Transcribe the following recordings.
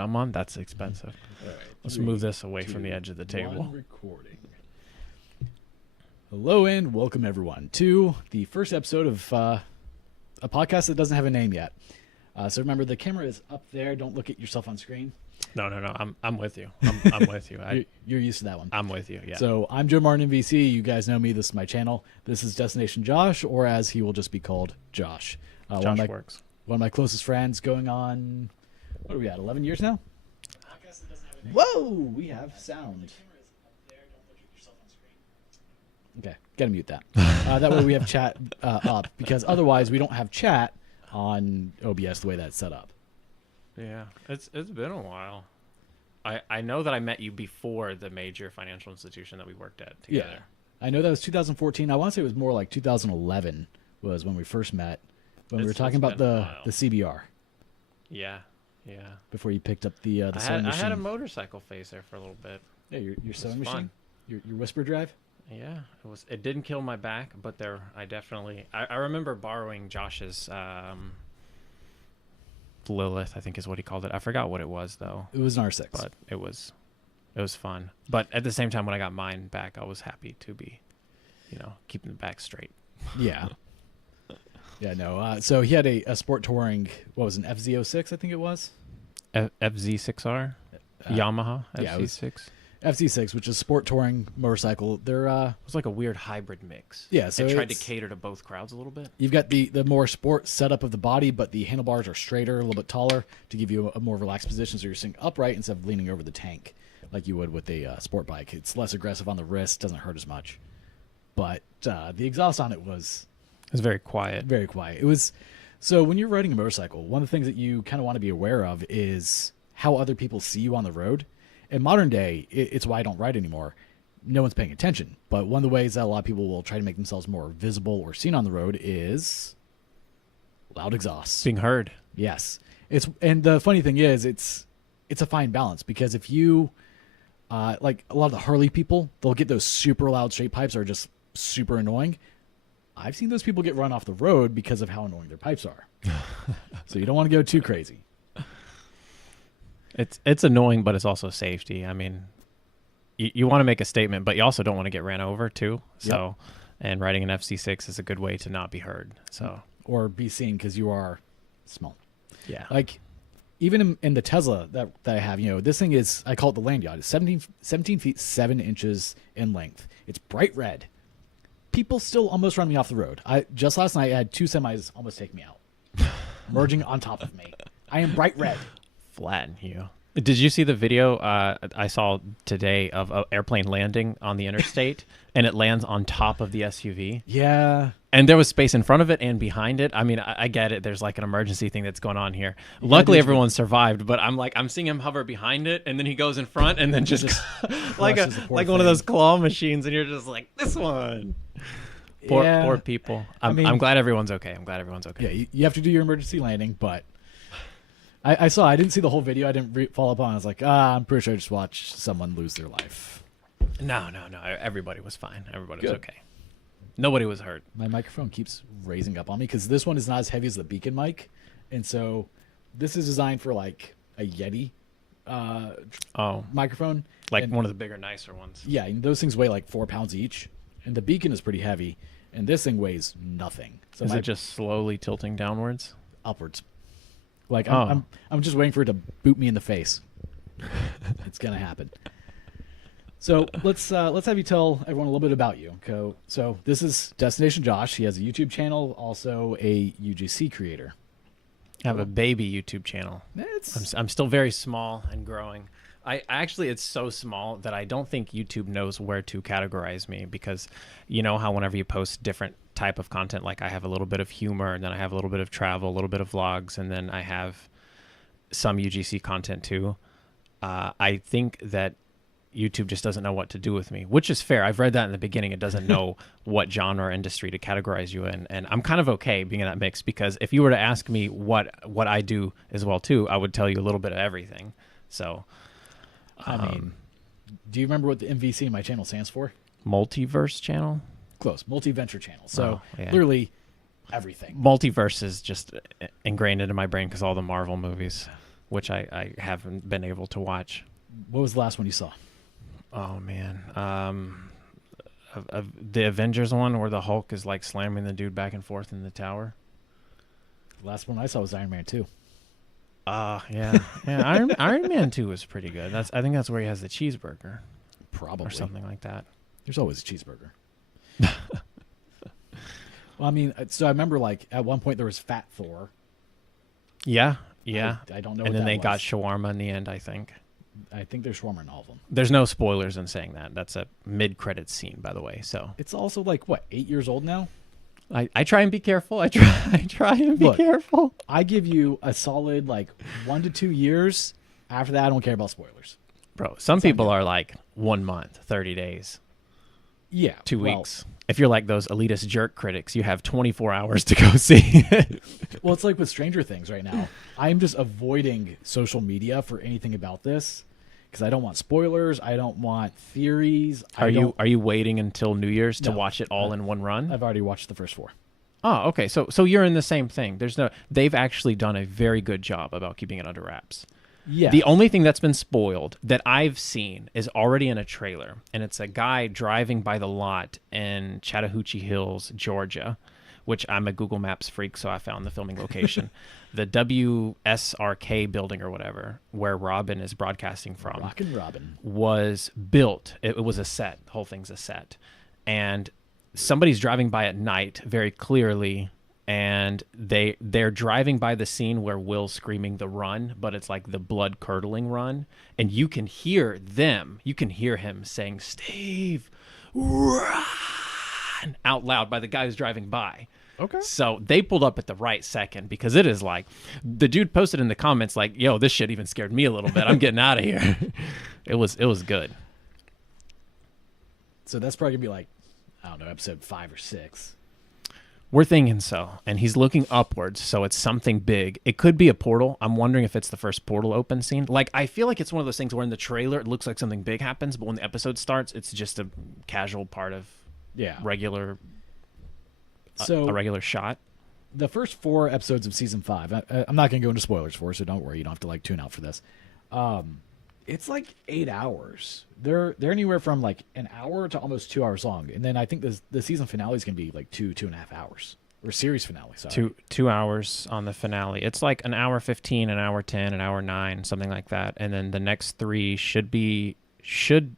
I'm on, that's expensive. All right, Let's three, move this away two, from the edge of the table. one, recording. Hello and welcome everyone to the first episode of a podcast that doesn't have a name yet. So remember, the camera is up there. Don't look at yourself on screen. No. I'm with you. I'm with you. You're used to that one. I'm with you. Yeah. So I'm JoeMartinMVC. You guys know me. This is my channel. This is DestinationJosh, or as he will just be called, Josh. Josh works. One of my closest friends, going on, what are we at, 11 years now? Whoa, we have sound. Okay, gotta mute that. That way we have chat up, because otherwise we don't have chat on OBS the way that's set up. Yeah, it's been a while. I know that I met you before the major financial institution that we worked at together. Yeah, I know that was 2014. I want to say it was more like 2011 was when we first met, when we were talking about the CBR. Yeah. Before you picked up the sewing machine. I had a motorcycle phase there for a little bit. Yeah, your sewing machine? Fun. Your whisper drive? Yeah, it didn't kill my back, but I remember borrowing Josh's Lilith, I think is what he called it. I forgot what it was though. It was an R6. But it was fun. But at the same time, when I got mine back, I was happy to be, keeping the back straight. Yeah. Yeah, no. So he had a sport touring, what was it, an FZ06, I think it was? FZ6R? Yamaha FZ6? FZ6, which is sport touring motorcycle. They're it was like a weird hybrid mix. Yeah, so it tried to cater to both crowds a little bit. You've got the more sport setup of the body, but the handlebars are straighter, a little bit taller, to give you a more relaxed position, so you're sitting upright instead of leaning over the tank like you would with a sport bike. It's less aggressive on the wrist, doesn't hurt as much. But the exhaust on it was... It was very quiet. Very quiet. It was... So when you're riding a motorcycle, one of the things that you kind of want to be aware of is how other people see you on the road. In modern day, it's why I don't ride anymore. No one's paying attention. But one of the ways that a lot of people will try to make themselves more visible or seen on the road is loud exhausts. Being heard. Yes. And the funny thing is, it's a fine balance, because if you, like a lot of the Harley people, they'll get those super loud straight pipes that are just super annoying. I've seen those people get run off the road because of how annoying their pipes are. So you don't want to go too crazy. It's annoying, but it's also safety. I mean, you want to make a statement, but you also don't want to get ran over too. So, and riding an FC6 is a good way to not be heard. So, or be seen, because you are small. Yeah. Like even in the Tesla that I have, this thing is, I call it the land yacht. It's 17 feet 7 inches in length. It's bright red. People still almost run me off the road. Just last night I had 2 semis almost take me out, merging on top of me. I am bright red. Flatten you. Did you see the video I saw today of an airplane landing on the interstate and it lands on top of the SUV? Yeah. And there was space in front of it and behind it. I mean, I get it. There's like an emergency thing that's going on here. Luckily, everyone survived, but I'm seeing him hover behind it, and then he goes in front, and then just like one of those claw machines, and you're just like, this one. Poor people. I'm glad everyone's okay. Yeah, you have to do your emergency landing, but I didn't see the whole video. I didn't follow up on it. I was like, I'm pretty sure I just watched someone lose their life. No. Everybody was fine. Everybody was okay. Nobody was hurt. My microphone keeps raising up on me because this one is not as heavy as the Beacon mic. And so this is designed for like a Yeti microphone. Like one of the bigger, nicer ones. Yeah, and those things weigh like 4 pounds each. And the Beacon is pretty heavy. And this thing weighs nothing. So is it just slowly tilting downwards? Upwards. Like I'm just waiting for it to boot me in the face. It's going to happen. So let's have you tell everyone a little bit about you. So this is Destination Josh. He has a YouTube channel, also a UGC creator. I have a baby YouTube channel. I'm still very small and growing. It's so small that I don't think YouTube knows where to categorize me, because you know how whenever you post different type of content, like I have a little bit of humor, and then I have a little bit of travel, a little bit of vlogs, and then I have some UGC content too. I think that YouTube just doesn't know what to do with me, which is fair. I've read that in the beginning. It doesn't know what genre or industry to categorize you in. And I'm kind of okay being in that mix, because if you were to ask me what I do as well too, I would tell you a little bit of everything. So, I mean, do you remember what the MVC in my channel stands for? Multiverse channel? Close. Multi-venture channel. So literally everything. Multiverse is just ingrained into my brain because all the Marvel movies. which I haven't been able to watch. What was the last one you saw? Oh man, the Avengers one where the Hulk is like slamming the dude back and forth in the tower. The last one I saw was Iron Man 2. Yeah. Iron Man 2 was pretty good. I think that's where he has the cheeseburger. Probably. Or something like that. There's always a cheeseburger. Well, I mean, so I remember like at one point there was Fat Thor. Yeah. I don't know. And what then that they was. got shawarma in the end, I think. I think there's shawarma in all of them. There's no spoilers in saying that. That's a mid-credits scene, by the way. So it's also like what, 8 years old now? I try and be careful. I try and be careful. I give you a solid like 1 to 2 years. After that, I don't care about spoilers. Bro, some people are like 1 month, 30 days. Yeah. 2 weeks. If you're like those elitist jerk critics, you have 24 hours to go see it. Well, it's like with Stranger Things right now. I'm just avoiding social media for anything about this because I don't want spoilers. I don't want theories. Are you waiting until New Year's to watch it all in one run? I've already watched the first 4. Oh, okay. So you're in the same thing. They've actually done a very good job about keeping it under wraps. Yeah. The only thing that's been spoiled that I've seen is already in a trailer, and it's a guy driving by the lot in Chattahoochee Hills, Georgia, which I'm a Google Maps freak, so I found the filming location. The WSRK building or whatever, where Robin is broadcasting from, Rockin' Robin, was built. It was a set. The whole thing's a set. And somebody's driving by at night very clearly, and they're driving by the scene where Will's screaming the run, but it's like the blood curdling run, and you can hear him saying Steve run out loud by the guy who's driving by. Okay. So they pulled up at the right second because it is like the dude posted in the comments like, yo, this shit even scared me a little bit. I'm getting out of here. It was good. So that's probably gonna be like, I don't know, episode 5 or 6. We're thinking so, and he's looking upwards, so it's something big. It could be a portal. I'm wondering if it's the first portal open scene. Like, I feel like it's one of those things where in the trailer it looks like something big happens, but when the episode starts, it's just a casual part of regular, so a regular shot. The first 4 episodes of season 5. I'm not gonna go into spoilers for it, so don't worry. You don't have to like tune out for this. It's like 8 hours. They're anywhere from like an hour to almost 2 hours long, and then I think the season finale is gonna be like 2.5 hours, or series finale. Sorry, 2 hours on the finale. It's like an hour 15, an hour 10, an hour 9, something like that, and then the next 3 should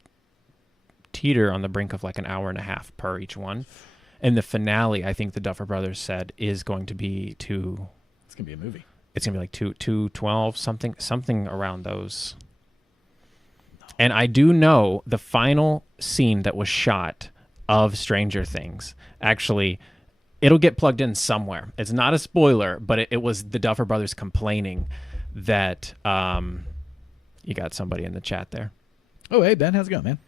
teeter on the brink of like an hour and a half per each one. And the finale, I think the Duffer Brothers said, is going to be two. It's gonna be a movie. It's gonna be like 212, something around those. And I do know the final scene that was shot of Stranger Things. Actually, it'll get plugged in somewhere. It's not a spoiler, but it was the Duffer Brothers complaining that you got somebody in the chat there. Oh, hey, Ben, how's it going, man?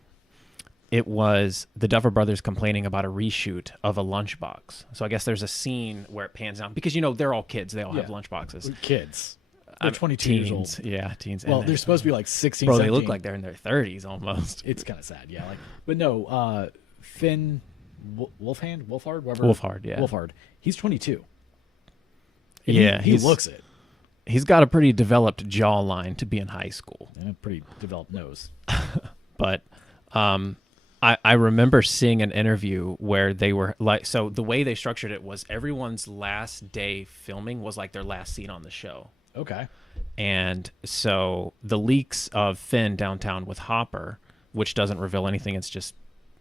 It was the Duffer Brothers complaining about a reshoot of a lunchbox. So I guess there's a scene where it pans down because, they're all kids. They all have lunchboxes. Kids. They're 22 years old. Yeah, teens. Well, they're supposed to be like 16, Bro, 17. they look like they're in their 30s almost. It's kind of sad, yeah. But no, Finn Wolfhard, whatever. Wolfhard, yeah. Wolfhard. He's 22. Yeah, he looks it. He's got a pretty developed jawline to be in high school. And a pretty developed nose. But I remember seeing an interview where they were like, so the way they structured it was everyone's last day filming was like their last scene on the show. Okay. And so the leaks of Finn downtown with Hopper, which doesn't reveal anything, it's just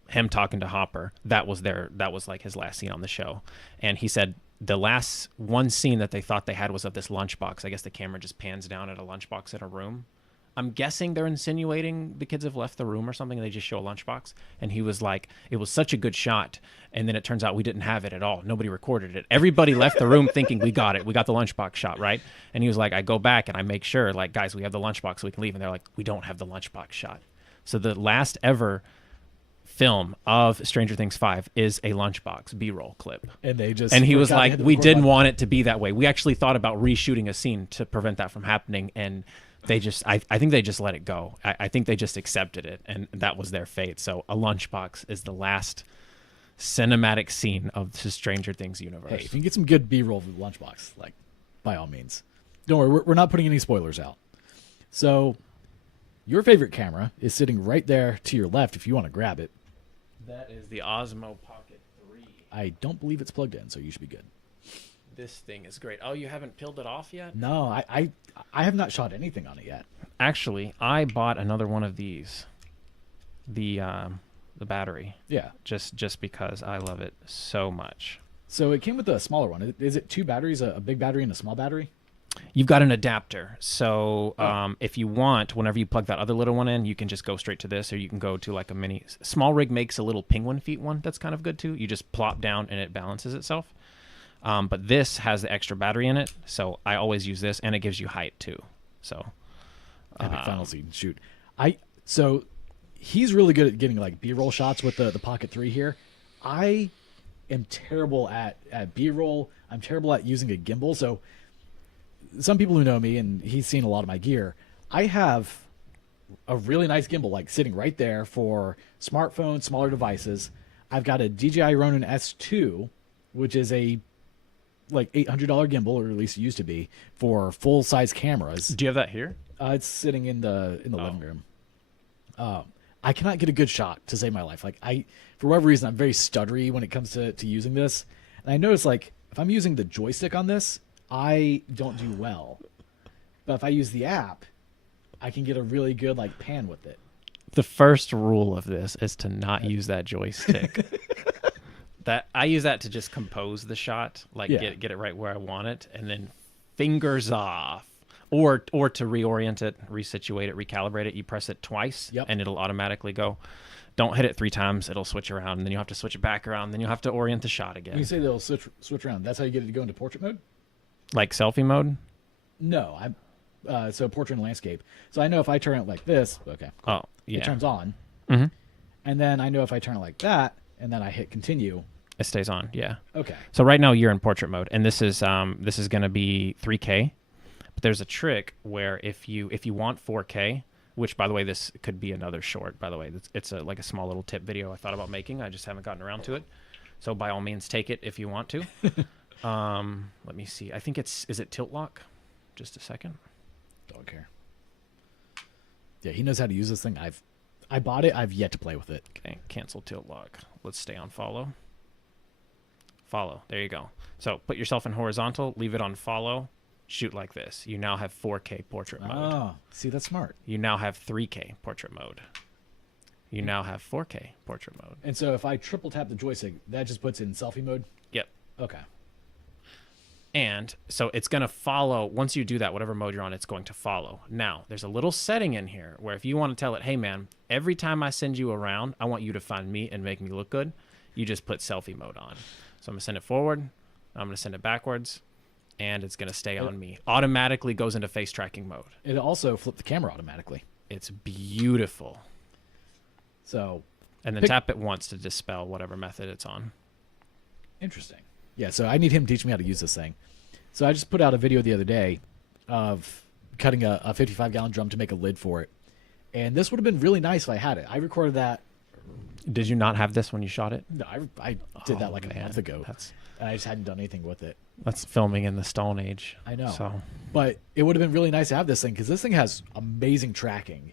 him talking to Hopper. That was like his last scene on the show. And he said the last one scene that they thought they had was of this lunchbox. I guess the camera just pans down at a lunchbox in a room. I'm guessing they're insinuating the kids have left the room or something, and they just show a lunchbox. And he was like, it was such a good shot. And then it turns out we didn't have it at all. Nobody recorded it. Everybody left the room thinking we got it. We got the lunchbox shot, right? And he was like, I go back and I make sure, like, guys, we have the lunchbox so we can leave. And they're like, we don't have the lunchbox shot. So the last ever film of Stranger Things 5 is a lunchbox B-roll clip. And he was like, we didn't want it to be that way. We actually thought about reshooting a scene to prevent that from happening. And they just, I think they just let it go. I think they just accepted it, and that was their fate. So a lunchbox is the last cinematic scene of the Stranger Things universe. Hey, if you can get some good B-roll with the lunchbox, like, by all means. Don't worry, we're not putting any spoilers out. So your favorite camera is sitting right there to your left if you want to grab it. That is the Osmo Pocket 3. I don't believe it's plugged in, so you should be good. This thing is great. Oh, you haven't peeled it off yet? No, I have not shot anything on it yet. Actually, I bought another one of these. The battery. Yeah. Just because I love it so much. So it came with a smaller one. Is it two batteries, a big battery and a small battery? You've got an adapter. So if you want, whenever you plug that other little one in, you can just go straight to this, or you can go to like a mini. Small Rig makes a little penguin feet one that's kind of good too. You just plop down and it balances itself. But this has the extra battery in it, so I always use this, and it gives you height too. So Epic final scene shoot. So he's really good at getting like B-roll shots with the Pocket 3 here. I am terrible at B-roll. I'm terrible at using a gimbal. So some people who know me, and he's seen a lot of my gear, I have a really nice gimbal like sitting right there for smartphones, smaller devices. I've got a DJI Ronin S2, which is a like $800 gimbal, or at least it used to be, for full size cameras. do you have that here? It's sitting in the living room. I cannot get a good shot to save my life. Like for whatever reason, I'm very stuttery when it comes to using this. And I notice like if I'm using the joystick on this, I don't do well. But if I use the app, I can get a really good like pan with it. The first rule of this is to not use that joystick. That I use that to just compose the shot, like get it right where I want it, and then fingers off. Or to reorient it, resituate it, recalibrate it, you press it twice, and it'll automatically go. Don't hit it 3 times; it'll switch around, and then you have to switch it back around. Then you'll have to orient the shot again. When you say they'll switch around, that's how you get it to go into portrait mode? Like selfie mode? No, so portrait and landscape. So I know if I turn it like this, okay, cool. Oh, yeah. It turns on, and then I know if I turn it like that, and then I hit continue, it stays on. Yeah. Okay. So right now you're in portrait mode, and this is going to be 3K. But there's a trick where if you want 4K, which by the way this could be another short. By the way, it's like a small little tip video I thought about making. I just haven't gotten around to it. So by all means, take it if you want to. Let me see. I think is it tilt lock? Just a second. Don't care. Yeah, he knows how to use this thing. I bought it. I've yet to play with it. Okay, cancel tilt lock. Let's stay on follow. Follow. There you go. So put yourself in horizontal. Leave it on follow. Shoot like this. You now have 4K portrait mode. Oh, see, that's smart. You now have 3K portrait mode. You now have 4K portrait mode. And so if I triple tap the joystick, that just puts it in selfie mode? Yep. Okay. And so it's going to follow. Once you do that, whatever mode you're on, it's going to follow. Now, there's a little setting in here where if you want to tell it, hey, man, every time I send you around, I want you to find me and make me look good, you just put selfie mode on. So I'm going to send it forward. I'm going to send it backwards. And it's going to stay on me. Automatically goes into face tracking mode. It'll also flip the camera automatically. It's beautiful. So, and then tap it once to dispel whatever method it's on. Interesting. Yeah, so I need him to teach me how to use this thing. So I just put out a video the other day of cutting a 55-gallon drum to make a lid for it. And this would have been really nice if I had it. I recorded that. Did you not have this when you shot it? No, I did that like a month ago. And I just hadn't done anything with it. That's filming in the Stone Age. I know. So. But it would have been really nice to have this thing because this thing has amazing tracking.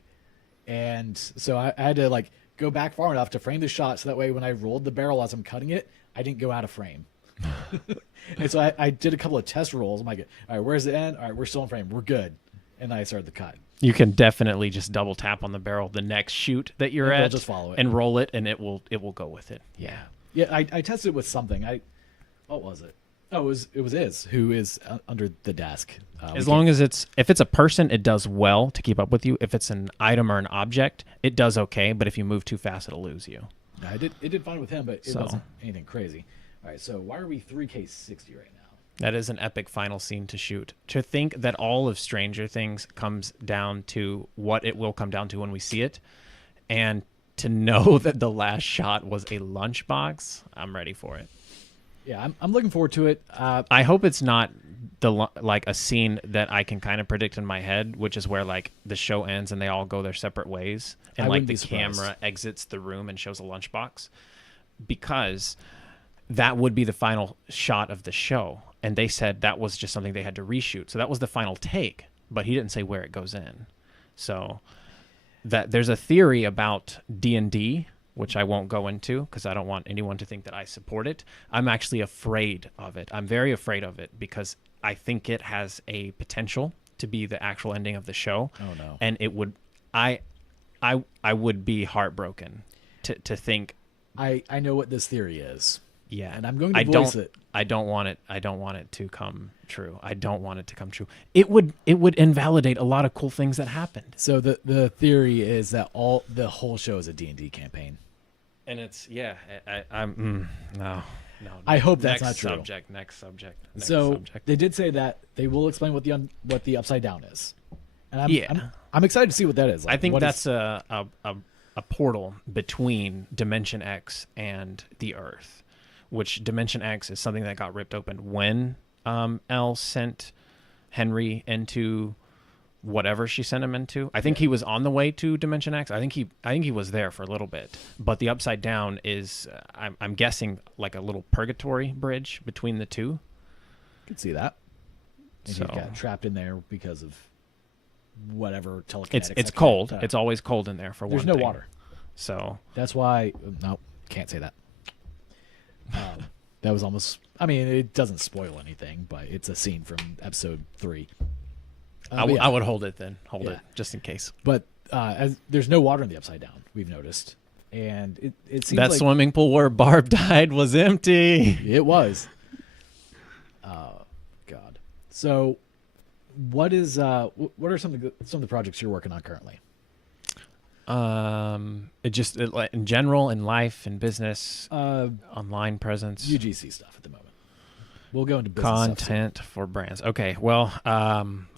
And so I had to like go back far enough to frame the shot so that way when I rolled the barrel as I'm cutting it, I didn't go out of frame. And so I did a couple of test rolls. I'm like, all right, where's the end? All right, we're still in frame. We're good. And then I started the cut. You can definitely just double tap on the barrel the next shoot that you're at, just follow it and roll it, and it will go with it. Yeah. Yeah, I tested it with something. What was it? Oh, it was Iz, who is under the desk. As long as if it's a person, it does well to keep up with you. If it's an item or an object, it does okay. But if you move too fast, it'll lose you. No, it did fine with him, but it wasn't anything crazy. All right, so why are we 3K60 right now? That is an epic final scene to shoot. To think that all of Stranger Things comes down to what it will come down to when we see it, and to know that the last shot was a lunchbox, I'm ready for it. Yeah, I'm looking forward to it. I hope it's not like a scene that I can kind of predict in my head, which is where like the show ends and they all go their separate ways, and like the camera exits the room and shows a lunchbox, because that would be the final shot of the show. And they said that was just something they had to reshoot. So that was the final take, but he didn't say where it goes in. So that there's a theory about D&D, which I won't go into because I don't want anyone to think that I support it. I'm actually afraid of it. I'm very afraid of it because I think it has a potential to be the actual ending of the show. Oh no. And it would, I would be heartbroken to think. I know what this theory is. Yeah. And I'm going to voice it. I don't want it to come true. I don't want it to come true. It would invalidate a lot of cool things that happened. So the theory is that the whole show is a D&D campaign. And it's, I'm no. I hope that's not true. Next subject. So they did say that they will explain what the upside down is. And I'm excited to see what that is. I think that's a portal between Dimension X and the Earth, which Dimension X is something that got ripped open when Elle sent Henry into whatever she sent him into. I think he was on the way to Dimension X. I think he was there for a little bit. But the upside down is, I'm guessing, like a little purgatory bridge between the two. Could see that. And So he got trapped in there because of whatever telekinetic. it's cold. It's always cold in there for one There's thing. no water. So That's why. No, can't say that. That was almost. I mean, it doesn't spoil anything, but it's a scene from episode 3. I would hold it then. Hold Yeah. it just in case. But as there's no water in the upside down, we've noticed, and it seems That like swimming pool where Barb died was empty. it was. God. So, what are some of the projects you're working on currently? Like, in general, in life, in business, online presence, UGC stuff at the moment. We'll go into business stuff soon. content for brands. Okay, well,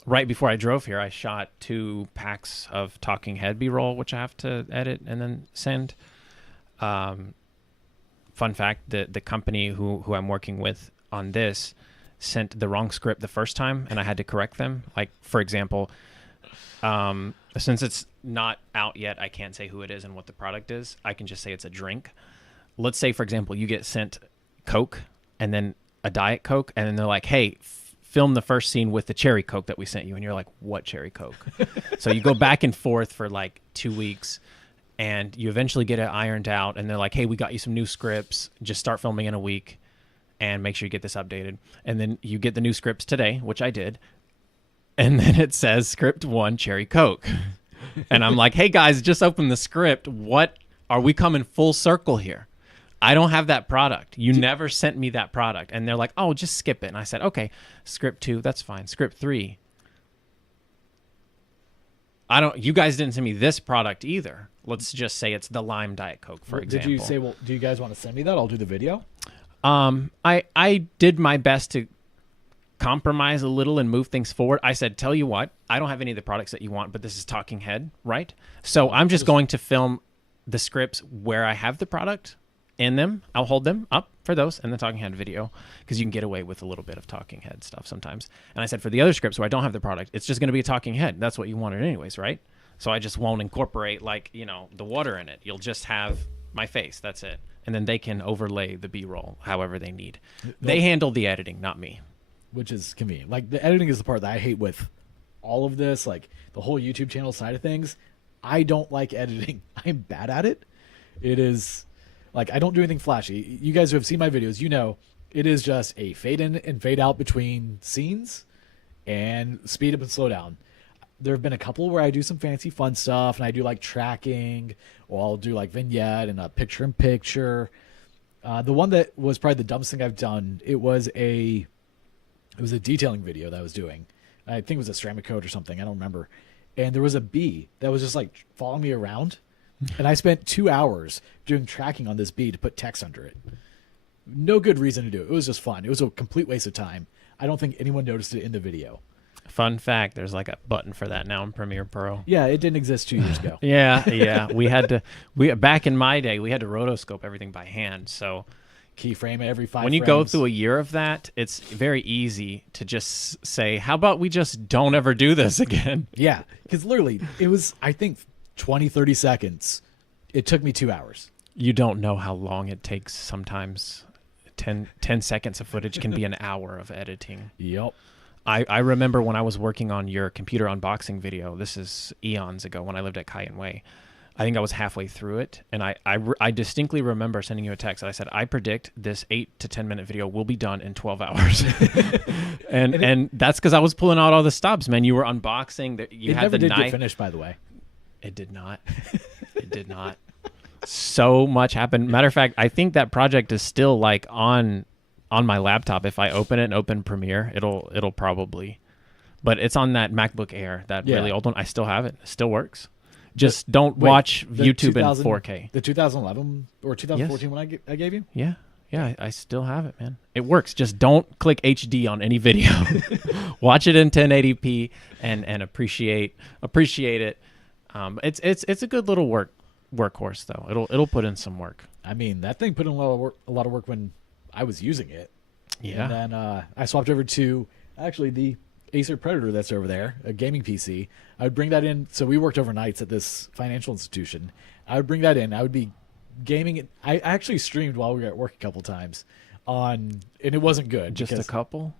right before I drove here, I shot 2 packs of talking head B-roll, which I have to edit and then send. Fun fact: the company who I'm working with on this sent the wrong script the first time, and I had to correct them. Like, for example, since it's not out yet, I can't say who it is and what the product is. I can just say it's a drink. Let's say, for example, you get sent Coke and then a Diet Coke, and then they're like, hey, film the first scene with the cherry Coke that we sent you. And you're like, what cherry Coke? So you go back and forth for like 2 weeks, and you eventually get it ironed out, and they're like, hey, we got you some new scripts. Just start filming in a week and make sure you get this updated. And then you get the new scripts today, which I did. And then it says script 1, cherry Coke. And I'm like, hey guys, just open the script. What are we coming full circle here? I don't have that product. You never sent me that product. And they're like, oh, just skip it. And I said, okay, script 2, that's fine. Script 3. You guys didn't send me this product either. Let's just say it's the lime Diet Coke, for example. Did you say, well, do you guys want to send me that? I'll do the video. I did my best to compromise a little and move things forward. I said, tell you what, I don't have any of the products that you want, but this is talking head, right? So I'm just going to film the scripts where I have the product in them. I'll hold them up for those and the talking head video, because you can get away with a little bit of talking head stuff sometimes. And I said, for the other scripts where I don't have the product, it's just going to be a talking head. That's what you wanted anyways, right? So I just won't incorporate the water in it. You'll just have my face. That's it. And then they can overlay the B-roll however they need. They handle the editing, not me. Which is convenient. Like, the editing is the part that I hate with all of this, like the whole YouTube channel side of things. I don't like editing. I'm bad at it. It is like, I don't do anything flashy. You guys who have seen my videos, you know, it is just a fade in and fade out between scenes and speed up and slow down. There have been a couple where I do some fancy fun stuff, and I do like tracking, or I'll do like vignette and a picture in picture. The one that was probably the dumbest thing I've done, it was a detailing video that I was doing. I think it was a ceramic coat or something. I don't remember. And there was a bee that was just like following me around. And I spent 2 hours doing tracking on this bee to put text under it. No good reason to do it. It was just fun. It was a complete waste of time. I don't think anyone noticed it in the video. Fun fact, there's like a button for that now in Premiere Pro. Yeah, it didn't exist 2 years ago. Yeah. We back in my day, we had to rotoscope everything by hand. So Keyframe every 5 when you frames. go through a year of that, it's very easy to just say, how about we just don't ever do this again? Yeah, because literally, it was, I think, 20, 30 seconds. It took me 2 hours. You don't know how long it takes sometimes. 10 seconds of footage can be an hour of editing. Yep. I remember when I was working on your computer unboxing video. This is eons ago when I lived at Cayenne Way. I think I was halfway through it, and I distinctly remember sending you a text. I said, I predict this 8 to 10 minute video will be done in 12 hours. and that's because I was pulling out all the stops, man. You were unboxing. You had the knife. It never did get finished, by the way. It did not. It did not. So much happened. Matter of fact, I think that project is still like on my laptop. If I open it and open Premiere, it'll probably. But it's on that MacBook Air, that really old one. I still have it. It still works. Just don't watch YouTube in 4K. The 2011 or 2014 one I gave you? Yeah. Yeah, I still have it, man. It works. Just don't click HD on any video. Watch it in 1080p and appreciate it. It's a good little workhorse though. It'll put in some work. I mean, that thing put in a lot of work when I was using it. Yeah. And then I swapped over to actually the Acer Predator that's over there, a gaming PC. I would bring that in. So we worked overnights at this financial institution. I would bring that in. I would be gaming it. I actually streamed while we were at work a couple times and it wasn't good. Just a couple?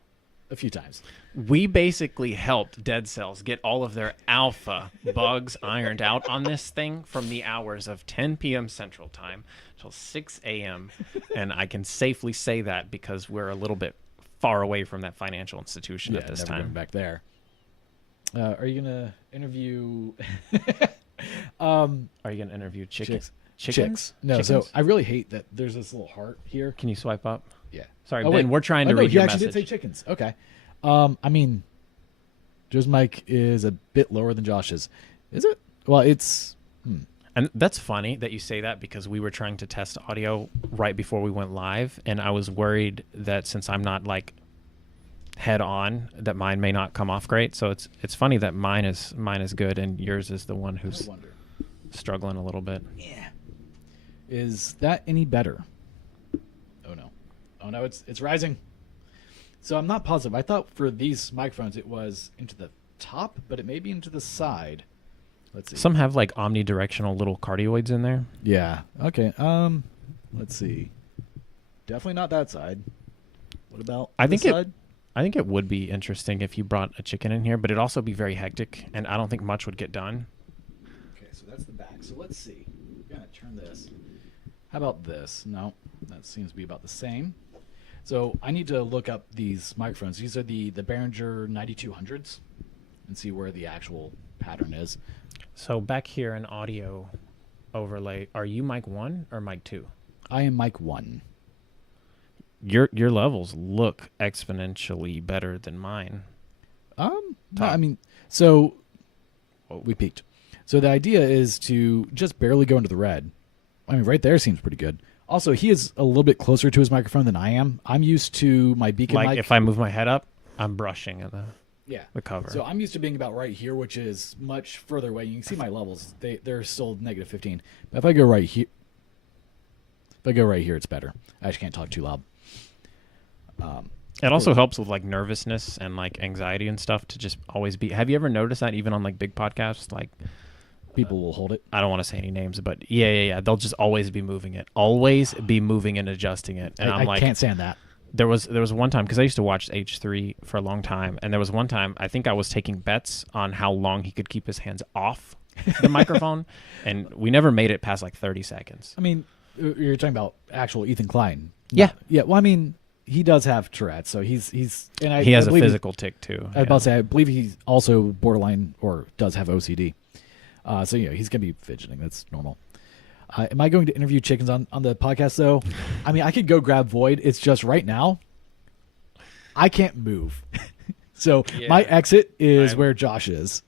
A few times. We basically helped Dead Cells get all of their alpha bugs ironed out on this thing from the hours of 10 p.m. Central Time till 6 a.m. And I can safely say that because we're a little bit far away from that financial institution at this time. Going back there. Are you gonna interview? Are you gonna interview chickens? Chickens? No. Chickens? So I really hate that there's this little heart here. Can you swipe up? Yeah. Sorry, Ben. We're trying to read your message. He actually did say chickens. Okay. I mean, Joe's mic is a bit lower than Josh's. Is it? Well, it's. And that's funny that you say that because we were trying to test audio right before we went live, and I was worried that since I'm not like head on, that mine may not come off great. So it's funny that mine is good and yours is the one who's struggling a little bit. Yeah. Is that any better? Oh no, it's rising. So I'm not positive. I thought for these microphones it was into the top, but it may be into the side. Let's see. Some have like omnidirectional little cardioids in there. Yeah. Okay. Let's see. Definitely not that side. What about this side? I think it would be interesting if you brought a chicken in here, but it'd also be very hectic, and I don't think much would get done. Okay, so that's the back. So let's see. We're gonna turn this. How about this? No, that seems to be about the same. So I need to look up these microphones. These are the Behringer 9200s and see where the actual pattern is. So back here in audio overlay, are you mic 1 or mic 2? I am mic 1. Your levels look exponentially better than mine. No, I mean, so we peaked. So the idea is to just barely go into the red. I mean, right there seems pretty good. Also, he is a little bit closer to his microphone than I am. I'm used to my beacon mic. If I move my head up, I'm brushing at the cover. So I'm used to being about right here, which is much further away. You can see my levels; they're still negative 15. But if I go right here, it's better. I just can't talk too loud. It also helps with like nervousness and like anxiety and stuff to just always be. Have you ever noticed that even on like big podcasts, like people will hold it? I don't want to say any names, but yeah. They'll just always be moving it, always be moving and adjusting it. And I can't stand that. There was one time because I used to watch H3 for a long time, and there was one time I think I was taking bets on how long he could keep his hands off the microphone, and we never made it past like 30 seconds. I mean, you're talking about actual Ethan Klein. Yeah. Well, I mean, he does have Tourette's, so he's and he has a physical tick too. I was about to say, I believe he's also borderline or does have OCD. So he's gonna be fidgeting. That's normal. Am I going to interview chickens on the podcast though? I mean, I could go grab Void. It's just right now I can't move. So my exit is where Josh is.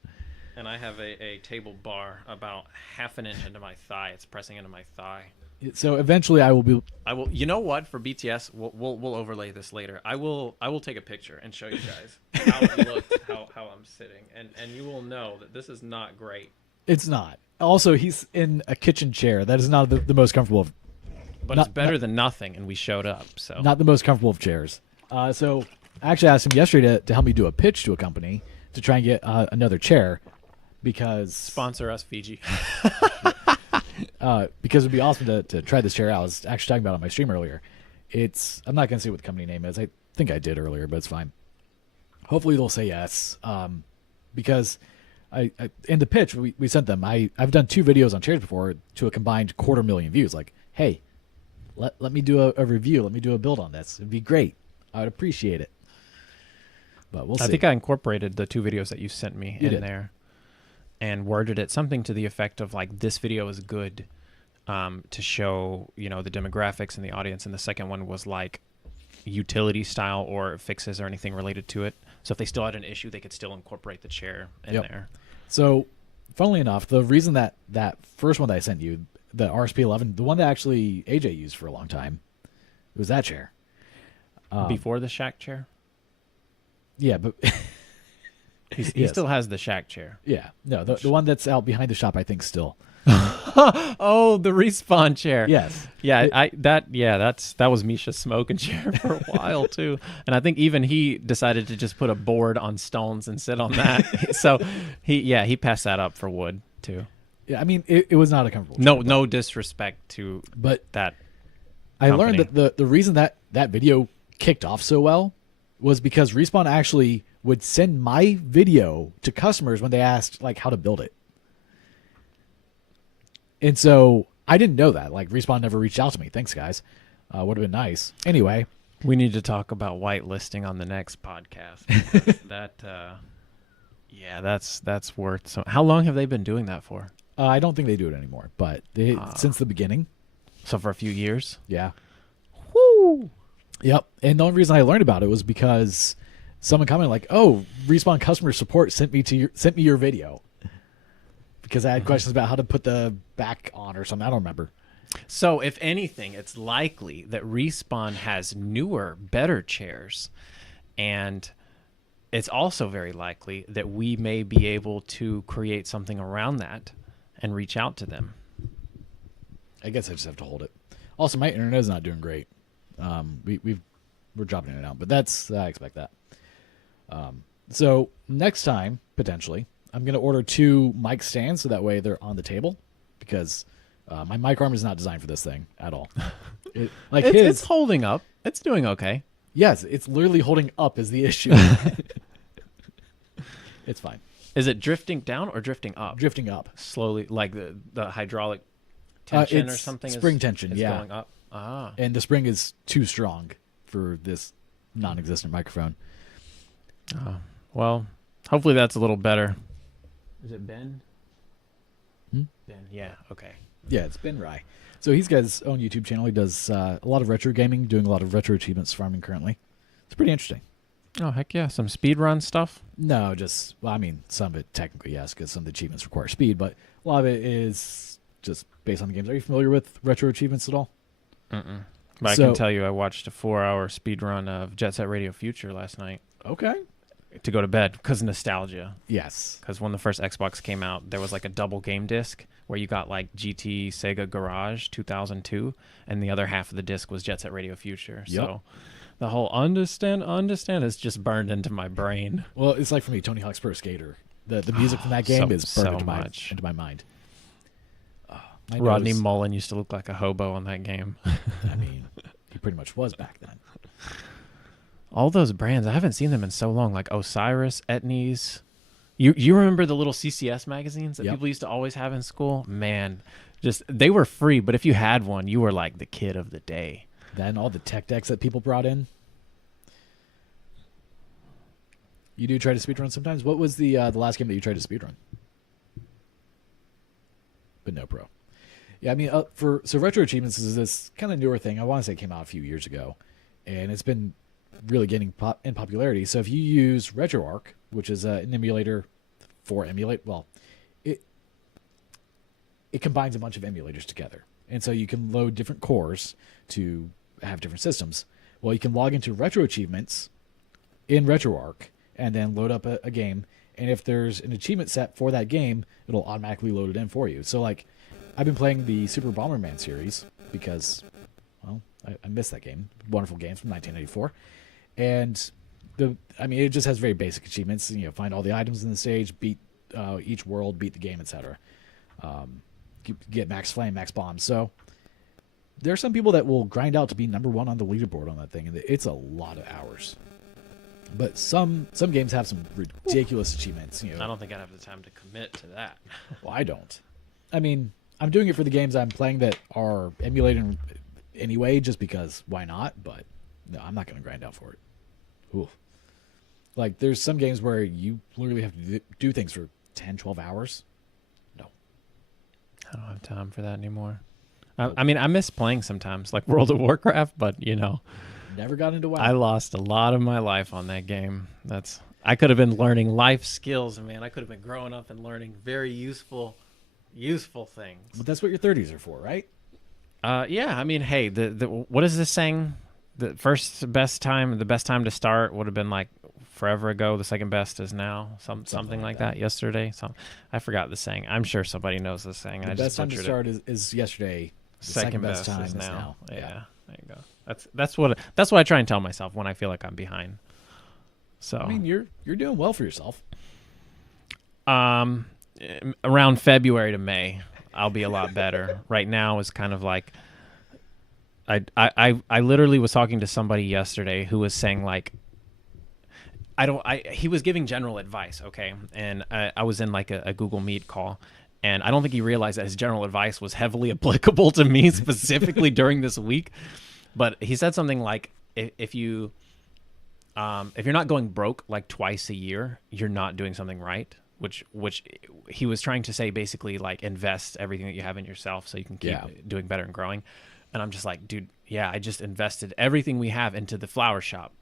And I have a table bar about half an inch into my thigh. It's pressing into my thigh. So eventually I will. You know what? For BTS, we'll overlay this later. I will take a picture and show you guys how it looks, how I'm sitting, and you will know that this is not great. It's not. Also, he's in a kitchen chair. That is not the most comfortable. But it's better than nothing, and we showed up. So not the most comfortable of chairs. So I actually asked him yesterday to help me do a pitch to a company to try and get another chair because sponsor us, Fiji. Because it'd be awesome to try this chair out. I was actually talking about it on my stream earlier. I'm not going to say what the company name is. I think I did earlier, but it's fine. Hopefully they'll say yes, because I in the pitch we sent them. I've done 2 videos on chairs before to a combined 250,000 views. Like, hey, let me do a review. Let me do a build on this. It'd be great. I would appreciate it. But we'll see. I think I incorporated the 2 videos that you sent me in there and worded it something to the effect of like, this video is good to show, the demographics and the audience. And the second one was like utility style or fixes or anything related to it. So if they still had an issue, they could still incorporate the chair in there. So funnily enough, the reason that first one that I sent you, the RSP11, the one that actually AJ used for a long time, it was that chair. Before the shack chair? Yeah, but he still has the shack chair. Yeah. No, the one that's out behind the shop, I think still. Oh, the respawn chair. Yes. Yeah, that was Misha's smoking chair for a while too. And I think even he decided to just put a board on stones and sit on that. So he passed that up for wood too. Yeah, I mean it was not a comfortable chair. No, no disrespect to that. I learned that the reason that video kicked off so well was because Respawn actually would send my video to customers when they asked like how to build it. And so I didn't know that. Like, Respawn never reached out to me. Thanks, guys. Would have been nice. Anyway. We need to talk about whitelisting on the next podcast. That's worth so. How long have they been doing that for? I don't think they do it anymore, but since the beginning. So for a few years? Yeah. Woo! Yep. And the only reason I learned about it was because someone commented like, "Oh, Respawn customer support sent me your video." Because I had questions about how to put the back on or something. I don't remember. So, if anything, it's likely that Respawn has newer, better chairs. And it's also very likely that we may be able to create something around that and reach out to them. I guess I just have to hold it. Also, my internet is not doing great. We're dropping it out, but I expect that. So, next time, potentially, I'm going to order 2 mic stands so that way they're on the table because my mic arm is not designed for this thing at all. It's holding up. It's doing okay. Yes, it's literally holding up is the issue. It's fine. Is it drifting down or drifting up? Drifting up. Slowly, like the hydraulic tension or something? Spring tension, is yeah. Going up. Ah. And the spring is too strong for this non-existent microphone. Well, hopefully that's a little better. Is it Ben? Ben, yeah, okay. Yeah, it's Ben Rye. So he's got his own YouTube channel. He does a lot of retro gaming, doing a lot of retro achievements farming currently. It's pretty interesting. Oh, heck yeah. Some speedrun stuff? No, some of it technically, yes, because some of the achievements require speed, but a lot of it is just based on the games. Are you familiar with retro achievements at all? Mm-mm. But I can tell you I watched a 4-hour speedrun of Jet Set Radio Future last night. Okay. To go to bed because nostalgia. Yes. Because when the first Xbox came out, there was like a double game disc where you got like GT Sega Garage 2002, and the other half of the disc was Jet Set Radio Future. Yep. So the whole understand is just burned into my brain. Well, it's like for me, Tony Hawk's Pro Skater. The music from that game is burned into my mind. Rodney Mullen used to look like a hobo on that game. I mean, he pretty much was back then. All those brands, I haven't seen them in so long, like Osiris, Etnies. You remember the little CCS magazines that people used to always have in school? Man, they were free, but if you had one, you were like the kid of the day. Then all the tech decks that people brought in. You do try to speedrun sometimes? What was the last game that you tried to speedrun? But no pro. Yeah, I mean, so retro achievements is this kind of newer thing. I want to say it came out a few years ago, and it's been really getting in popularity. So if you use RetroArch, which is an emulator for emulate, well, it combines a bunch of emulators together, and so you can load different cores to have different systems. Well, you can log into retro achievements in RetroArch and then load up a game, and if there's an achievement set for that game, it'll automatically load it in for you. So like, I've been playing the Super Bomberman series because, well, I missed that game. Wonderful game from 1994. And it just has very basic achievements. Find all the items in the stage, beat each world, beat the game, etc. Get max flame, max bombs. So there are some people that will grind out to be number 1 on the leaderboard on that thing, and it's a lot of hours. But some games have some ridiculous achievements. I don't think I'd have the time to commit to that. Well, I don't. I mean, I'm doing it for the games I'm playing that are emulating anyway, just because why not? But no, I'm not going to grind out for it. Oof. Like, there's some games where you literally have to do things for 10, 12 hours. No. I don't have time for that anymore. I mean, I miss playing sometimes, like World of Warcraft, but, Never got into WoW. I lost a lot of my life on that game. I could have been learning life skills, man. I could have been growing up and learning very useful things. But that's what your 30s are for, right? Yeah, I mean, hey, what is this saying? The best time to start would have been like forever ago. The second best is now. Something like that. Yesterday. I forgot the saying. I'm sure somebody knows the saying. The best time to start is yesterday. The second best time is now. Yeah, there you go. That's what I try and tell myself when I feel like I'm behind. So I mean, you're doing well for yourself. Around February to May, I'll be a lot better. Right now is kind of like I literally was talking to somebody yesterday who was saying like he was giving general advice, okay? And I was in like a Google Meet call, and I don't think he realized that his general advice was heavily applicable to me specifically during this week. But he said something like, if you're not going broke like twice a year, you're not doing something right. Which he was trying to say basically like invest everything that you have in yourself so you can keep doing better and growing. And I'm just like, dude, yeah, I just invested everything we have into the flower shop.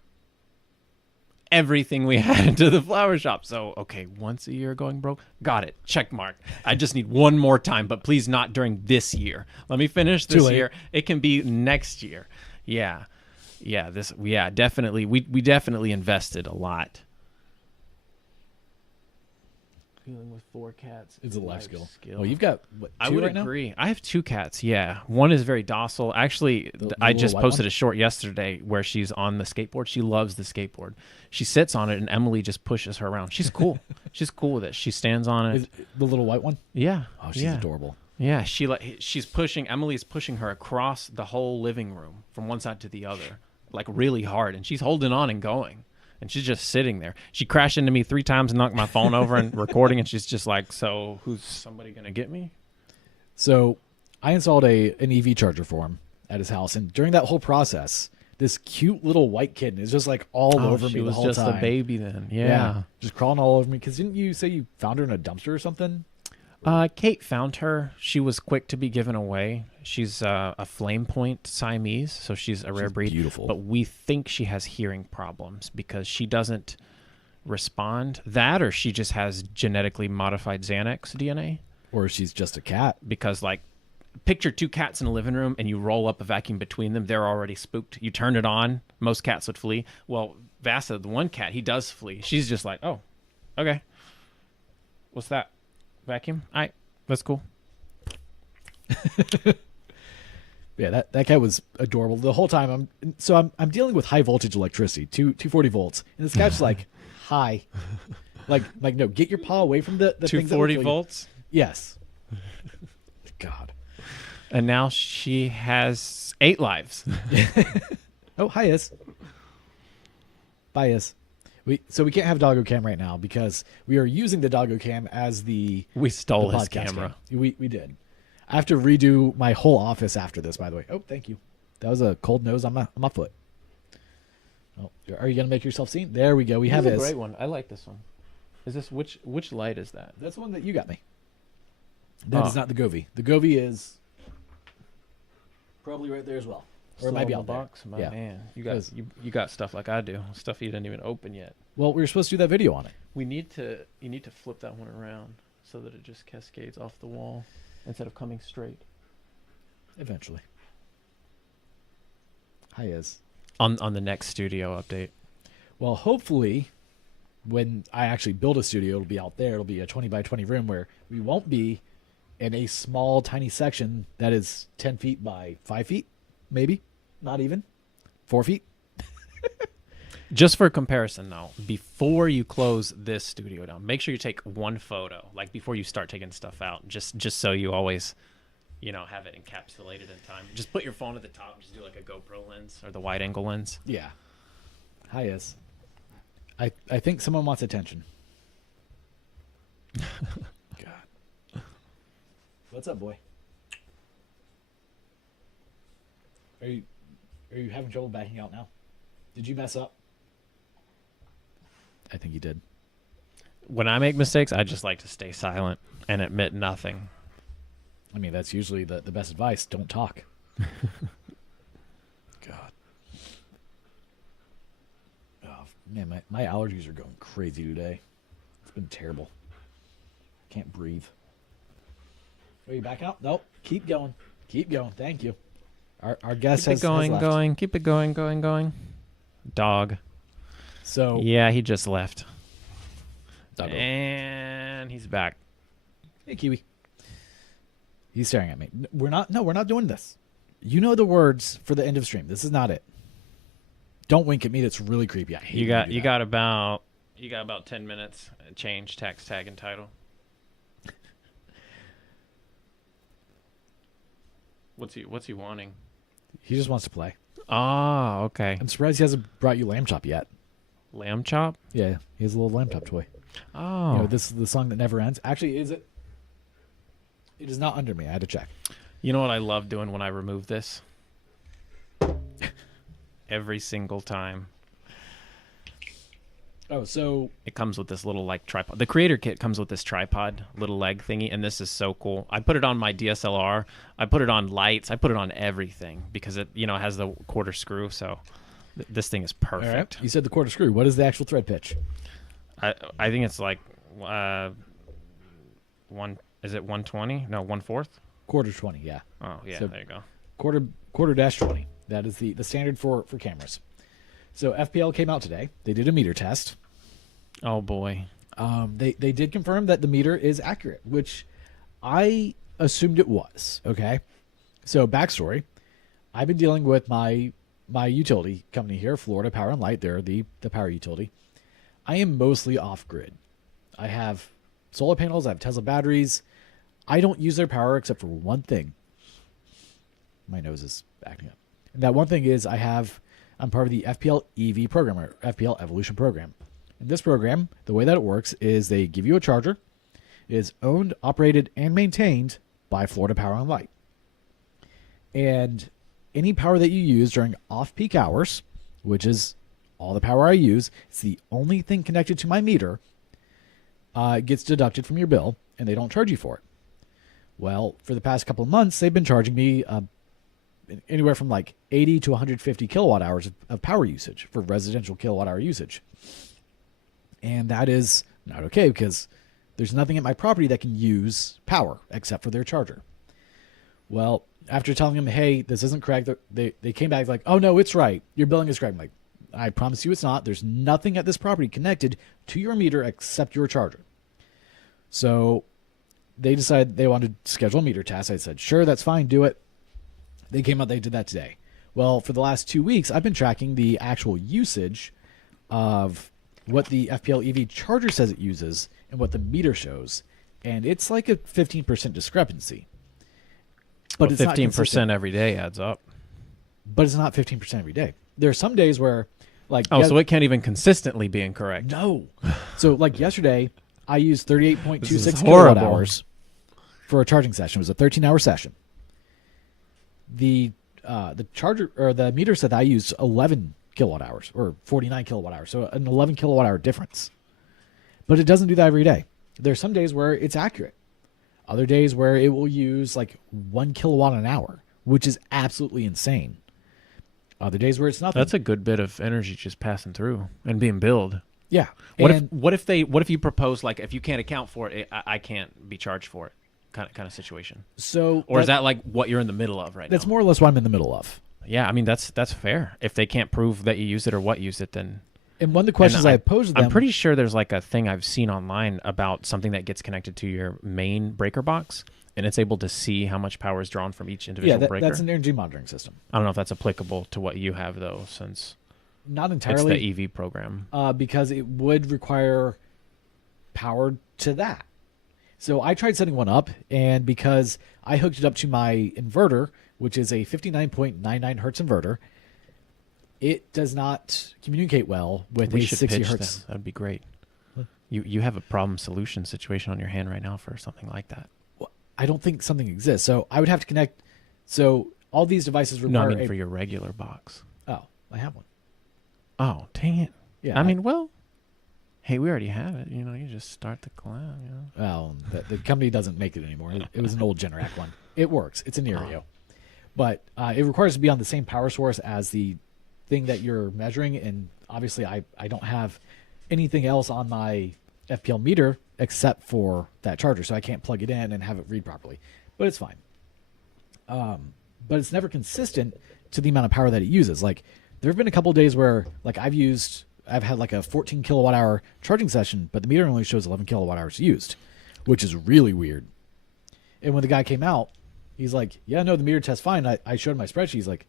Everything we had into the flower shop. So, okay, once a year going broke. Got it. Check mark. I just need one more time, but please not during this year. Let me finish this year. It can be next year. Yeah. Yeah, definitely. We definitely invested a lot. Dealing with 4 cats. It's a life skill. Well, you've got what, 2 I would right agree. I have 2 cats. Yeah, one is very docile. Actually, I just posted a short yesterday where she's on the skateboard. She loves the skateboard. She sits on it, and Emily just pushes her around. She's cool. She's cool with it. She stands on it. The little white one. Yeah. Oh, she's adorable. Yeah, she's pushing. Emily's pushing her across the whole living room from one side to the other, like really hard, and she's holding on and going. And she's just sitting there. She crashed into me 3 times and knocked my phone over and recording. And she's just like, so who's somebody going to get me? So I installed an EV charger for him at his house. And during that whole process, this cute little white kitten is just like all over me the whole time. She was just a baby then. Yeah. Just crawling all over me. Because didn't you say you found her in a dumpster or something? Kate found her. She was quick to be given away. She's a flame point Siamese, so she's a rare breed. Beautiful. But we think she has hearing problems because she doesn't respond. That, or she just has genetically modified Xanax DNA. Or she's just a cat. Because, like, picture 2 cats in a living room and you roll up a vacuum between them. They're already spooked. You turn it on. Most cats would flee. Well, Vasa, the one cat, he does flee. She's just like, oh, okay. What's that? Vacuum? All right, that's cool. Yeah, that cat was adorable the whole time. I'm dealing with high voltage electricity, 240 volts, and this cat's like, hi, like no, get your paw away from the 240 volts. Yes. God. And now she has 8 lives. Oh, hi, Is. Bye, Is. We can't have Doggo Cam right now because we are using the Doggo Cam as we stole his camera. We did. I have to redo my whole office after this, by the way. Oh, thank you. That was a cold nose on my foot. Oh, are you gonna make yourself seen? There we go. We have a great one. I like this one. Is this which light is that? That's the one that you got me. That is not the Govee. The Govee is probably right there as well. Or it might be out the box. There. Yeah. Man, you got stuff like I do. Stuff you didn't even open yet. Well, we were supposed to do that video on it. You need to flip that one around so that it just cascades off the wall instead of coming straight. Eventually. Hi, Is. On the next studio update. Well, hopefully, when I actually build a studio, it'll be out there. It'll be a 20 by 20 room where we won't be in a small, tiny section that is 10 feet by 5 feet. Maybe. Not even. 4 feet. Just for comparison, though, before you close this studio down, make sure you take one photo, like before you start taking stuff out, just so you always, have it encapsulated in time. Just put your phone at the top. Just do like a GoPro lens or the wide-angle lens. Yeah. Hi, Is. I think someone wants attention. God. What's up, boy? Are you having trouble backing out now? Did you mess up? I think you did. When I make mistakes, I just like to stay silent and admit nothing. I mean, that's usually the best advice. Don't talk. God. Oh, man, my allergies are going crazy today. It's been terrible. Can't breathe. Are you back out? Nope. Keep going. Keep going. Thank you. Our guest Keep it going, has left. going. Keep it going, going, going. Dog. So Yeah, he just left. Doggo. And he's back. Hey, Kiwi. He's staring at me. We're not doing this. You know the words for the end of stream. This is not it. Don't wink at me. That's really creepy. I hate You got about 10 minutes. Change text, tag, and title. What's he wanting? He just wants to play. Ah, okay. I'm surprised he hasn't brought you Lamb Chop yet. Lamb chop? Yeah, he has a little Lamb Chop toy. Oh. You know, this is the song that never ends. Actually, is it? It is not under me. I had to check. You know what I love doing when I remove this? Every single time. Oh, so It comes with this little like tripod. The creator kit comes with this tripod, little leg thingy, and this is so cool. I put it on my DSLR. I put it on lights. I put it on everything because it, has the quarter screw. So this thing is perfect. all right. You said the quarter screw. What is the actual thread pitch? I think it's like one. Is it 120? No, 1/4. Quarter 20. Yeah. Oh yeah, So- there you go. Quarter dash 20. That is the standard for cameras. So FPL came out today. They did a meter test. Oh boy. They did confirm that the meter is accurate, which I assumed it was. Okay. So backstory. I've been dealing with my utility company here, Florida Power and Light. They're the power utility. I am mostly off grid. I have solar panels. I have Tesla batteries. I don't use their power except for one thing. My nose is acting up. And that one thing is I'm part of the FPL EV program, or FPL Evolution program. In this program, the way that it works is they give you a charger. It is owned, operated, and maintained by Florida Power and Light. And any power that you use during off-peak hours, which is all the power I use, it's the only thing connected to my meter, gets deducted from your bill, and they don't charge you for it. Well, for the past couple of months, they've been charging me anywhere from like 80 to 150 kilowatt hours of power usage for residential kilowatt hour usage. And that is not okay because there's nothing at my property that can use power except for their charger. Well, after telling them, hey, this isn't correct, they came back like, oh, no, it's right. Your billing is correct. I'm like, I promise you it's not. There's nothing at this property connected to your meter except your charger. So they decided they wanted to schedule a meter test. I said, sure, that's fine. Do it. They came out, they did that today. Well, for the last 2 weeks, I've been tracking the actual usage of what the FPL EV charger says it uses and what the meter shows. And it's like a 15% discrepancy. But it's 15% every day adds up. But it's not 15% every day. There are some days where, like... Oh, so it can't even consistently be incorrect. No. So, like yesterday, I used 38.26 kilowatt horrible. hours for a charging session. It was a 13-hour session. The charger or the meter said that I used 11 kilowatt hours or 49 kilowatt hours, so an 11 kilowatt hour difference. But it doesn't do that every day. There's some days where it's accurate. Other days where it will use like 1 kilowatt an hour, which is absolutely insane. Other days where it's nothing. That's a good bit of energy just passing through and being billed. Yeah. What if you propose like if you can't account for it, I can't be charged for it, kind of situation. So or is that like what you're in the middle of right now? That's more or less what I'm in the middle of. Yeah, I mean that's fair. If they can't prove that you use it or what use it, then. And one of the questions I posed to them, I'm pretty sure there's like a thing I've seen online about something that gets connected to your main breaker box, and it's able to see how much power is drawn from each individual breaker. That's an energy monitoring system. I don't know if that's applicable to what you have though, since not entirely. It's the EV program. Because it would require power to that. So I tried setting one up, and because I hooked it up to my inverter, which is a 59.99 hertz inverter, it does not communicate well with We a should 60 pitch hertz. them. That'd be great. You have a problem solution situation on your hand right now for something like that. Well, I don't think something exists. So I would have to connect. So all these devices No, require I mean for your regular box. Oh, I have one. Oh, dang it. Yeah. I mean, well, hey, we already have it. You just start the cloud. Well, the company doesn't make it anymore. It was an old Generac one. It works. It's an Aereo. But it requires to be on the same power source as the thing that you're measuring. And obviously, I don't have anything else on my FPL meter except for that charger. So I can't plug it in and have it read properly. But it's fine. But it's never consistent to the amount of power that it uses. Like, there have been a couple of days where, like, I've had like a 14 kilowatt hour charging session, but the meter only shows 11 kilowatt hours used, which is really weird. And when the guy came out, he's like, yeah, no, the meter tests fine. I showed my spreadsheet. He's like,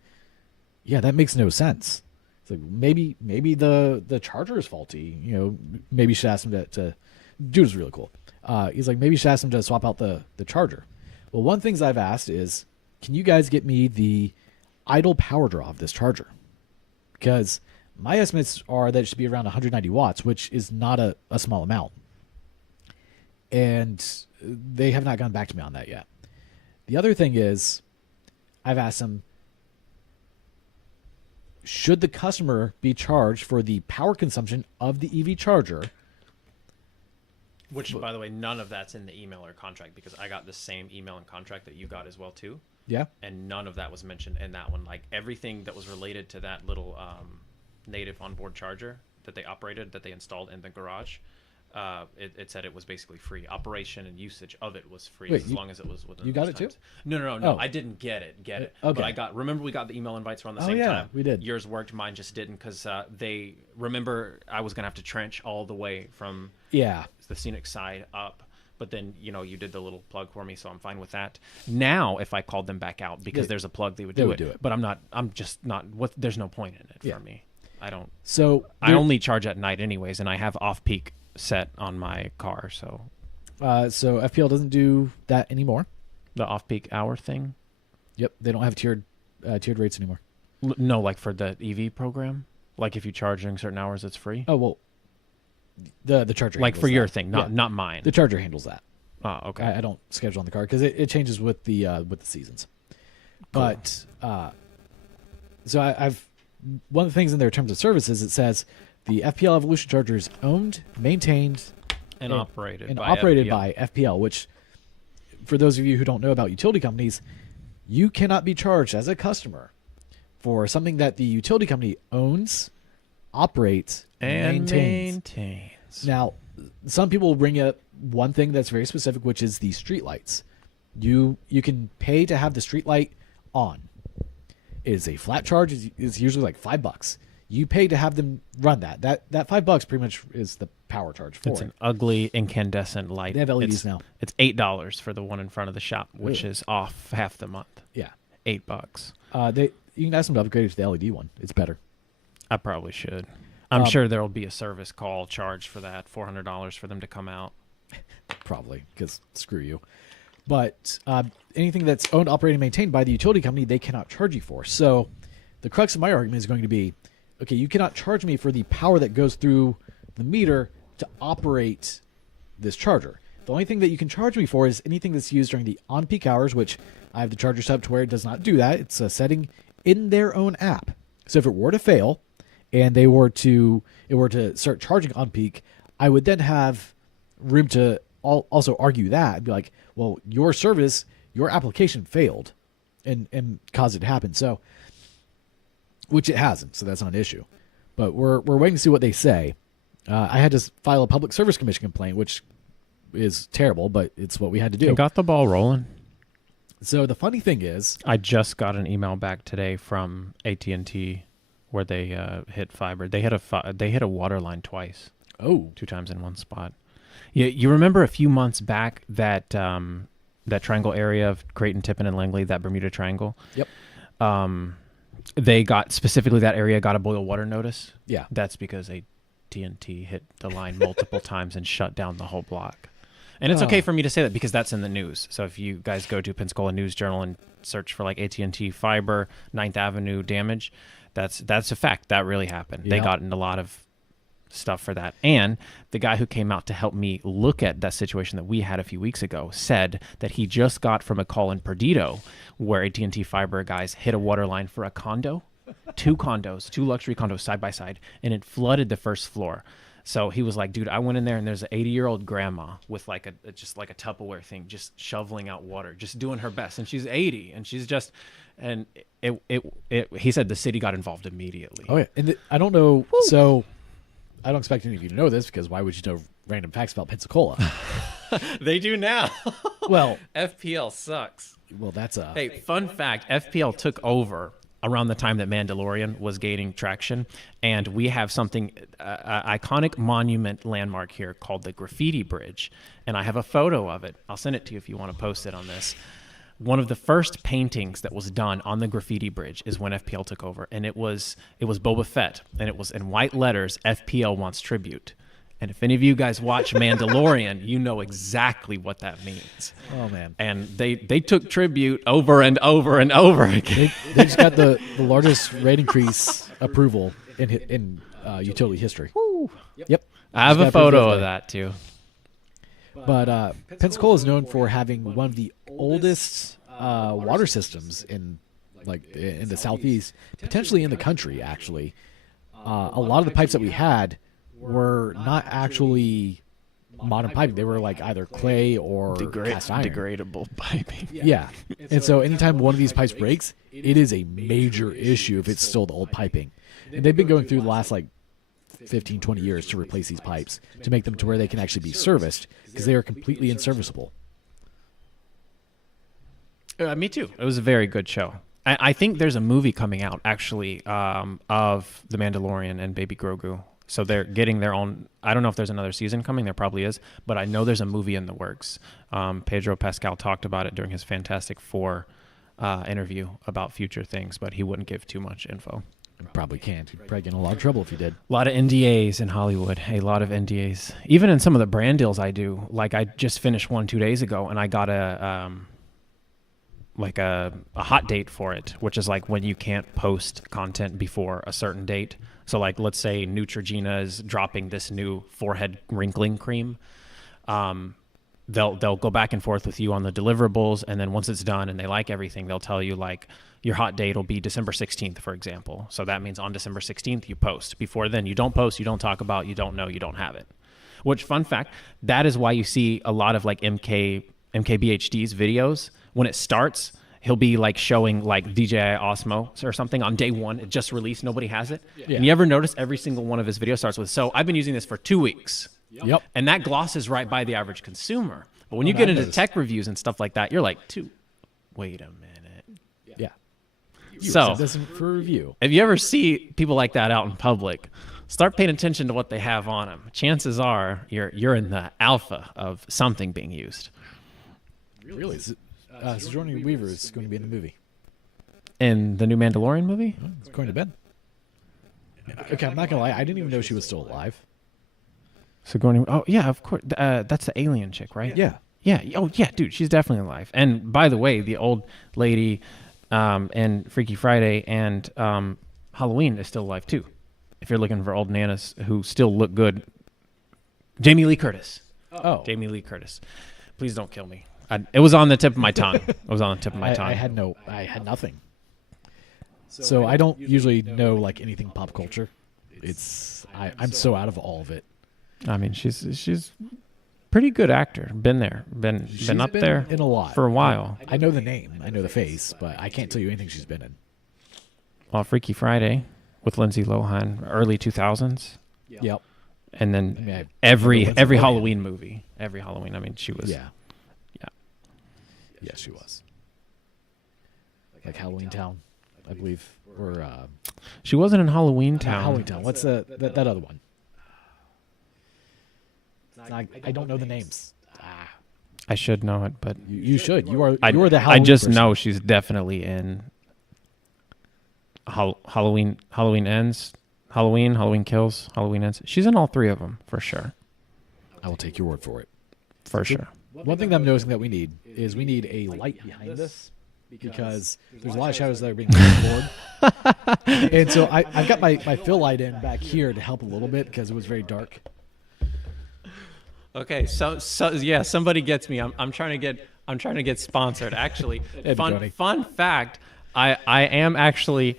yeah, that makes no sense. It's like, maybe the charger is faulty. Maybe you should ask him to dude is really cool. He's like, maybe you should ask him to swap out the charger. Well, one of the things I've asked is, can you guys get me the idle power draw of this charger? Because my estimates are that it should be around 190 watts, which is not a small amount. And they have not gone back to me on that yet. The other thing is, I've asked them, should the customer be charged for the power consumption of the EV charger? Which, by the way, none of that's in the email or contract, because I got the same email and contract that you got as well, too. Yeah. And none of that was mentioned in that one. Like, everything that was related to that little native onboard charger that they operated, that they installed in the garage, it said it was basically free. Operation and usage of it was free. Wait, as long as it was within. You got it times. Too? No. Oh. I didn't get it. Okay. But remember we got the email invites around the same time. We did. Yours worked, mine just didn't, because they remember I was gonna have to trench all the way from the scenic side up. But then, you did the little plug for me, so I'm fine with that. Now, if I called them back out because there's a plug, they would do it. But I'm just not. There's no point in it for me. I don't. So I only charge at night anyways, and I have off-peak set on my car. So FPL doesn't do that anymore. The off-peak hour thing. Yep, they don't have tiered rates anymore. No, like for the EV program, like if you charge during certain hours, it's free. Oh well. The charger, like for your thing, not mine. The charger handles that. Oh, okay. I don't schedule on the car because it changes with the seasons. Cool. But so I've one of the things in their terms of services, it says the FPL Evolution charger is owned, maintained, and operated by FPL. Which, for those of you who don't know about utility companies, you cannot be charged as a customer for something that the utility company owns, operates, and maintains. Now, some people will bring up one thing that's very specific, which is the street lights. You can pay to have the street light on. It is a flat charge. It's usually like $5. You pay to have them run that. That $5 pretty much is the power charge for it. It's an ugly incandescent light. They have LEDs now. It's $8 for the one in front of the shop, which is off half the month. Yeah, $8. You can ask them to upgrade it to the LED one. It's better. I probably should. I'm sure there will be a service call charged for that, $400 for them to come out. Probably, because screw you. But anything that's owned, operated, maintained by the utility company, they cannot charge you for. So the crux of my argument is going to be, okay, you cannot charge me for the power that goes through the meter to operate this charger. The only thing that you can charge me for is anything that's used during the on-peak hours, which I have the charger set up to where it does not do that. It's a setting in their own app. So if it were to fail and it were to start charging on peak, I would then have room to also argue that and be like, well, your service, your application failed and caused it to happen. So, which it hasn't, so that's not an issue. But we're waiting to see what they say. I had to file a public service commission complaint, which is terrible, but it's what we had to do. You got the ball rolling. So the funny thing is, I just got an email back today from AT&T where they hit fiber. They hit a water line twice. Oh, 2 times in one spot. You remember a few months back that triangle area of Creighton, Tippin, and Langley, that Bermuda Triangle? Yep. They got, specifically that area got a boil water notice. Yeah. That's because AT&T hit the line multiple times and shut down the whole block. And it's okay for me to say that because that's in the news. So if you guys go to Pensacola News Journal and search for like AT&T fiber, 9th Avenue damage, that's a fact. That really happened. Yep. They got in a lot of stuff for that. And the guy who came out to help me look at that situation that we had a few weeks ago said that he just got from a call in Perdido where AT&T fiber guys hit a water line for a condo, two luxury condos side by side, and it flooded the first floor. So he was like, dude, I went in there and there's an 80-year-old grandma with like a Tupperware thing, just shoveling out water, just doing her best. And she's 80 and she's just, and he said the city got involved immediately. Oh yeah. And I don't know. Woo. So I don't expect any of you to know this because why would you know random facts about Pensacola? They do now. Well, FPL sucks. Well, that's a... Hey, fun fact, FPL took over around the time that Mandalorian was gaining traction, and we have something, iconic monument landmark here called the Graffiti Bridge, and I have a photo of it. I'll send it to you if you want to post it on this. One of the first paintings that was done on the Graffiti Bridge is when FPL took over, and it was Boba Fett, and it was in white letters, FPL wants tribute. And if any of you guys watch Mandalorian, you know exactly what that means. Oh, man. And they took tribute over and over and over again. They just got the largest rate increase approval in utility history. Woo. Yep. I have a photo of that, too. But Pensacola is known for having one of the oldest water systems in the southeast, potentially in the country, actually. A lot of the pipes that we had were not actually modern piping. They were like either clay or cast iron. Degradable piping. Yeah. And so anytime one of these pipes breaks, it is a major issue if it's still the old piping. And they've been going through the last 15, 20 years to replace these pipes to make them to where they can actually be serviced because they are completely unserviceable. Me too. It was a very good show. I think there's a movie coming out, actually, of The Mandalorian and Baby Grogu. So they're getting their own. I don't know if there's another season coming. There probably is, but I know there's a movie in the works. Pedro Pascal talked about it during his Fantastic Four interview about future things, but he wouldn't give too much info. Probably can't. You'd probably get in a lot of trouble if you did. A lot of NDAs in Hollywood. A lot of NDAs. Even in some of the brand deals I do. Like I just finished one 2 days ago, and I got a hot date for it, which is like when you can't post content before a certain date. So like, let's say Neutrogena is dropping this new forehead wrinkling cream. They'll go back and forth with you on the deliverables, and then once it's done and they like everything, they'll tell you like your hot date will be December 16th, for example. So that means on December 16th you post. Before then, you don't post, you don't talk about, you don't know, you don't have it. Which, fun fact, that is why you see a lot of like MKBHD's videos. When it starts, he'll be like showing like DJI Osmo or something on day one. It just released. Nobody has it. Yeah. And you ever notice every single one of his videos starts with, so I've been using this for 2 weeks. Yep. And that glosses right by the average consumer. But when you get into tech reviews and stuff like that, you're like, wait a minute. Yeah. So this is for review. If you ever see people like that out in public, start paying attention to what they have on them. Chances are you're in the alpha of something being used. Really? Sigourney Weaver is going to be in the movie. In the new Mandalorian movie? It's going to bed. Okay, I'm not going to lie. I didn't even know she was still alive. Sigourney. Oh, yeah, of course. That's the alien chick, right? Yeah. Yeah. Oh, yeah, dude. She's definitely alive. And by the way, the old lady in Freaky Friday and Halloween is still alive, too. If you're looking for old nanas who still look good. Jamie Lee Curtis. Oh. Jamie Lee Curtis. Please don't kill me. It was on the tip of my tongue. I had nothing. So I don't usually know like anything pop culture. I'm so out of all of it. I mean, she's pretty good actor. Been there, been up there in a lot for a while. I know the name, I know the face, but I can't tell you anything she's been in. Well, Freaky Friday with Lindsay Lohan, early 2000s. Yep. And then every Halloween movie, every Halloween. I mean, she was. Yeah. Yeah, she was. Like Halloween Town, I believe, or she wasn't in Halloween Town. Halloween Town. What's that other one? I don't know the names. I should know it, but you should. You are the Halloween. I just person. know she's definitely in Halloween. Halloween Ends. Halloween Kills. Halloween Ends. She's in all three of them for sure. I will take your word for it. For sure. One thing that I'm noticing that we need is a light behind this because there's a lot of shadows that are being explored. And so I've got my fill light in back here to help a little bit because it was very dark. Okay, so yeah, somebody gets me. I'm trying to get sponsored. Actually, fun fact, I am actually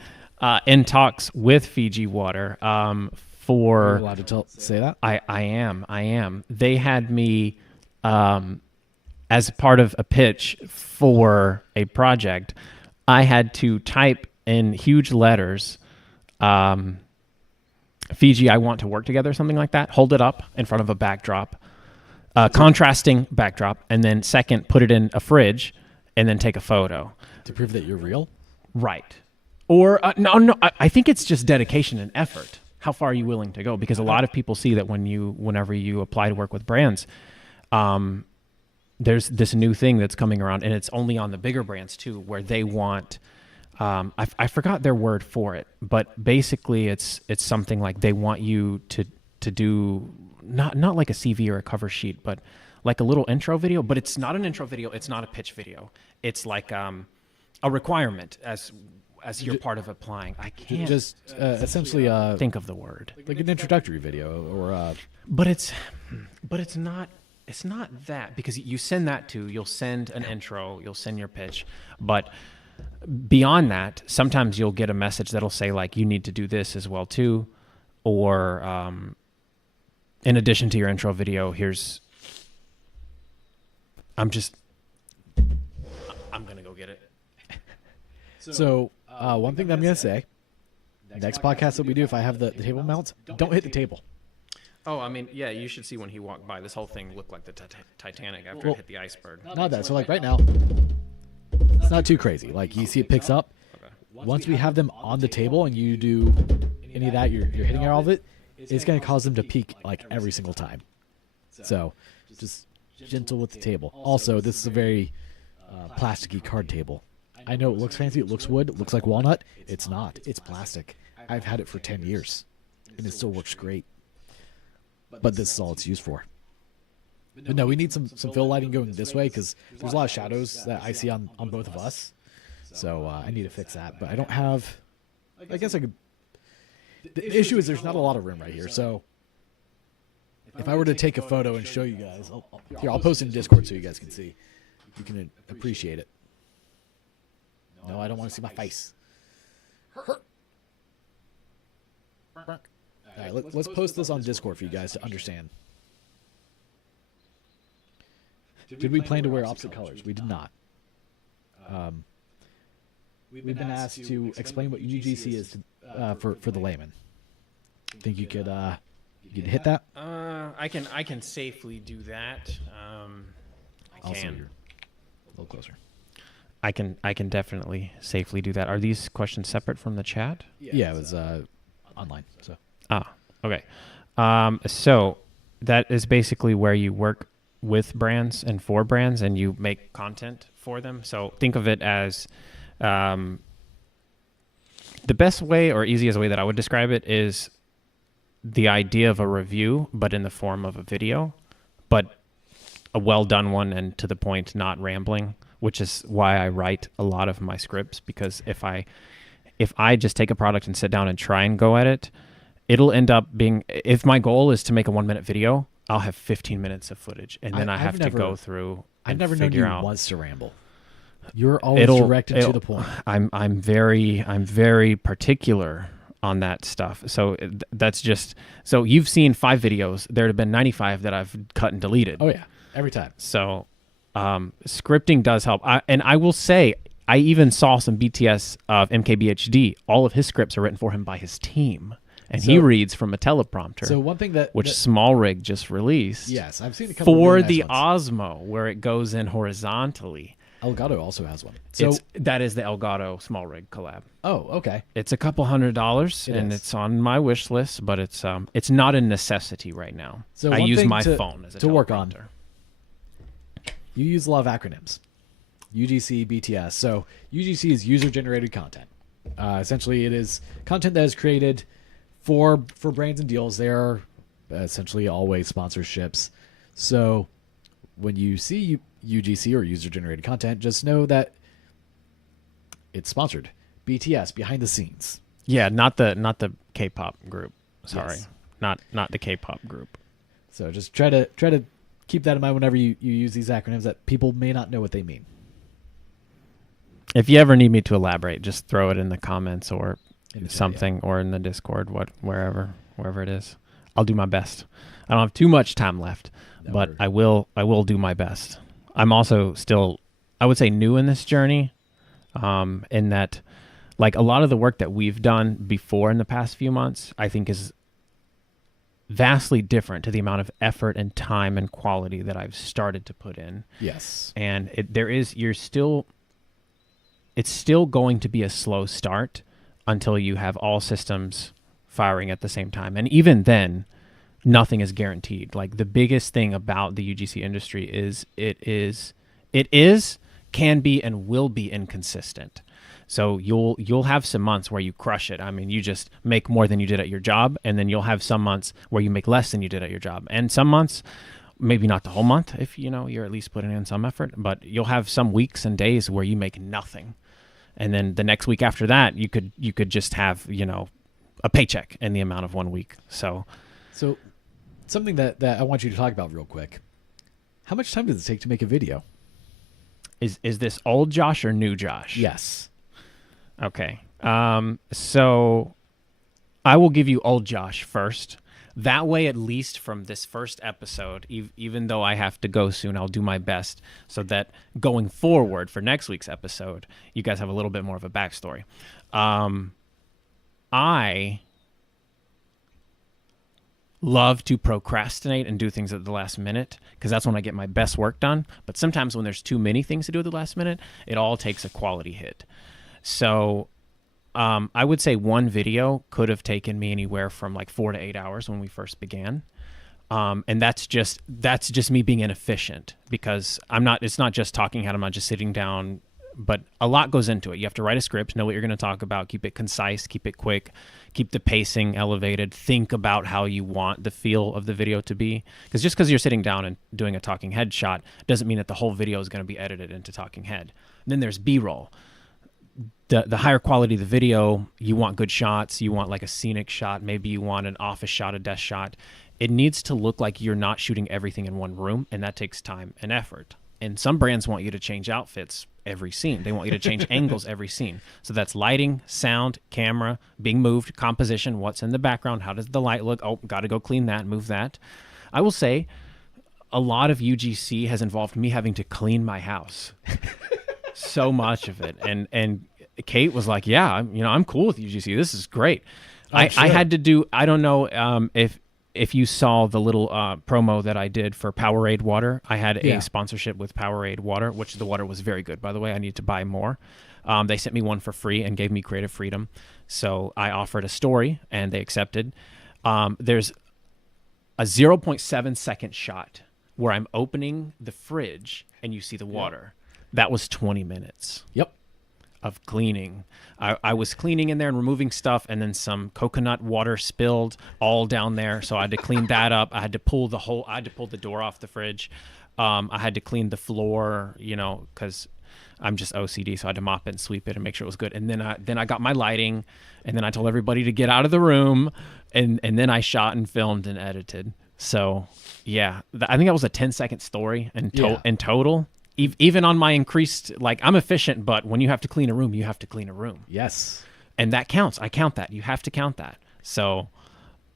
in talks with Fiji Water for. Are you allowed to say that? I am. They had me as part of a pitch for a project. I had to type in huge letters, Fiji, I want to work together, something like that. Hold it up in front of a backdrop, contrasting backdrop, and then second, put it in a fridge, and then take a photo. To prove that you're real? Right. Or, no, I think it's just dedication and effort. How far are you willing to go? Because a lot of people see that whenever you apply to work with brands, there's this new thing that's coming around, and it's only on the bigger brands too, where they want, I forgot their word for it, but basically it's something like they want you to do not like a CV or a cover sheet, but like a little intro video. But it's not an intro video. It's not a pitch video. It's like a requirement as you're part of applying. I can't just essentially think of the word, like an introductory video or. But it's not. It's not that, because you send that you'll send an intro, you'll send your pitch, but beyond that, sometimes you'll get a message that'll say like, you need to do this as well too, or in addition to your intro video, I'm gonna go get it. So one thing that I'm gonna say, next podcast that we do, if I have the table mounts, don't hit the table. Oh, I mean, yeah, you should see when he walked by. This whole thing looked like the Titanic after it hit the iceberg. Not that. So like right now, it's not too crazy. Like you see it picks up. Okay. Once we have them on the table and you do any of that, you're hitting all of it, it's going to cause them to peak like every single time. So just gentle with the table. Also, this is a very plasticky card table. I know it looks fancy. It looks wood. It looks like walnut. It's not. It's plastic. I've had it for 10 years, and it still works great. But this is all it's used for. But no, we need some fill lighting going this way because there's a lot of shadows that I see on both of us. So I need to fix that. But I don't have... I guess I could... The issue is there's not a lot of room right here. So if I were to take a photo and show you guys... I'll post it in Discord so you guys can see. You can appreciate it. No, I don't want to see my face. All right, let's post this on Discord for you guys to understand. Did we plan to wear opposite colors? We did not. We've been asked to explain what UGC is for the layman. Think you could hit that? I can safely do that. I can. A little closer. I can definitely safely do that. Are these questions separate from the chat? Yeah, it was online. So. Ah, okay. So that is basically where you work with brands and for brands, and you make content for them. So think of it as the best way or easiest way that I would describe it is the idea of a review, but in the form of a video, but a well done one and to the point, not rambling, which is why I write a lot of my scripts, because if I just take a product and sit down and try and go at it, it'll end up being, if my goal is to make a 1-minute video, I'll have 15 minutes of footage, and then I have to go through and I've never figure known you out. once to ramble. You're always directed to the point. I'm very particular on that stuff. So that's just, so you've seen 5 videos. There have been 95 that I've cut and deleted. Oh yeah, every time. So scripting does help. And I will say, I even saw some BTS of MKBHD. All of his scripts are written for him by his team. And he reads from a teleprompter. So one thing that Small Rig just released. Yes, I've seen a couple for of really the nice ones. Osmo, where it goes in horizontally. Elgato also has one. So That is the Elgato Small Rig collab. Oh, okay. It's a couple $100, and it's on my wish list, but it's not a necessity right now. So I one use thing my to phone as a to work on. teleprompter. You use a lot of acronyms. UGC, BTS. So UGC is user-generated content. Essentially, it is content that is created for brands and deals. They are essentially always sponsorships. So when you see UGC or user-generated content, just know that it's sponsored. BTS, behind the scenes. Yeah, not the K-pop group. Sorry, Yes. not the K-pop group. So just try to keep that in mind whenever you use these acronyms that people may not know what they mean. If you ever need me to elaborate, just throw it in the comments or In the something, or in the Discord, wherever it is. I'll do my best. I don't have too much time left, No, but we're- I will do my best. I'm also still, I would say, new in this journey, in that, like, a lot of the work that we've done before in the past few months, I think is vastly different to the amount of effort and time and quality that I've started to put in. Yes. And it's still going to be a slow start until you have all systems firing at the same time. And even then, nothing is guaranteed. Like, the biggest thing about the UGC industry is can be and will be inconsistent. So you'll have some months where you crush it. I mean, you just make more than you did at your job, and then you'll have some months where you make less than you did at your job. And some months, maybe not the whole month if you're at least putting in some effort, but you'll have some weeks and days where you make nothing. And then the next week after that, you could just have, a paycheck in the amount of 1 week. So something that I want you to talk about real quick. How much time does it take to make a video? is this old Josh or new Josh? Yes. Okay. So I will give you old Josh first. That way, at least from this first episode, even though I have to go soon, I'll do my best so that going forward for next week's episode, you guys have a little bit more of a backstory. I love to procrastinate and do things at the last minute because that's when I get my best work done. But sometimes when there's too many things to do at the last minute, it all takes a quality hit. So I would say one video could have taken me anywhere from like 4 to 8 hours when we first began. And that's just me being inefficient because it's not just talking head. I'm not just sitting down, but a lot goes into it. You have to write a script, know what you're going to talk about, keep it concise, keep it quick, keep the pacing elevated, think about how you want the feel of the video to be. Because just because you're sitting down and doing a talking head shot doesn't mean that the whole video is going to be edited into talking head. And then there's B-roll. The higher quality of the video, you want good shots, you want like a scenic shot, maybe you want an office shot, a desk shot. It needs to look like you're not shooting everything in one room, and that takes time and effort. And some brands want you to change outfits every scene. They want you to change angles every scene. So that's lighting, sound, camera, being moved, composition, what's in the background, how does the light look? Oh, got to go clean that, move that. I will say a lot of UGC has involved me having to clean my house. So much of it. And Kate was like, yeah, I'm cool with UGC. This is great. I had to do, I don't know if you saw the little promo that I did for Powerade water. I had a sponsorship with Powerade water, which the water was very good, by the way. I need to buy more. They sent me one for free and gave me creative freedom. So I offered a story and they accepted. There's a 0.7 second shot where I'm opening the fridge and you see the water. That was 20 minutes. Yep. Of cleaning. I was cleaning in there and removing stuff, and then some coconut water spilled all down there. So I had to clean that up. I had to pull the door off the fridge. I had to clean the floor, because I'm just OCD. So I had to mop it and sweep it and make sure it was good. And then I got my lighting, and then I told everybody to get out of the room, and then I shot and filmed and edited. So yeah, I think that was a 10-second story in total. Even on my increased, like, I'm efficient, but when you have to clean a room, you have to clean a room. Yes. And that counts. I count that. You have to count that. So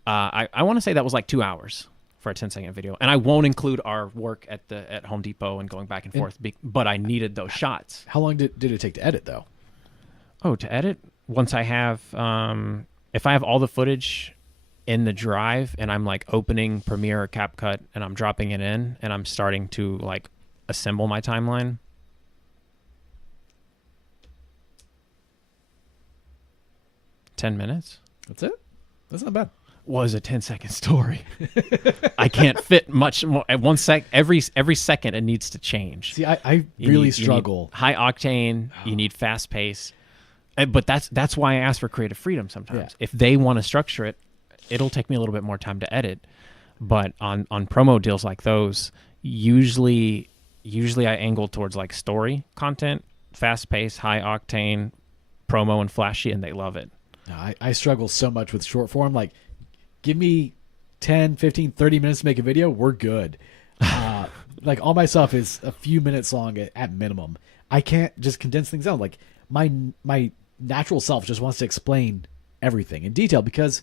I want to say that was like 2 hours for a 10-second video. And I won't include our work at Home Depot and going back and forth, but I needed those shots. How long did it take to edit, though? Oh, to edit? Once I have, if I have all the footage in the drive and I'm like opening Premiere or CapCut and I'm dropping it in and I'm starting to like assemble my timeline. 10 minutes. That's it? That's not bad. Was a 10-second story. I can't fit much more at 1 sec. Every second it needs to change. See, I really struggle. You need high octane. You need fast pace. But that's why I ask for creative freedom sometimes. Yeah. If they want to structure it, it'll take me a little bit more time to edit. But on promo deals like those, usually I angle towards like story content, fast paced, high octane, promo and flashy, and they love it. I struggle so much with short form. Like, give me 10, 15, 30 minutes to make a video, we're good. Like, all my stuff is a few minutes long at minimum. I can't just condense things down. Like, my natural self just wants to explain everything in detail, because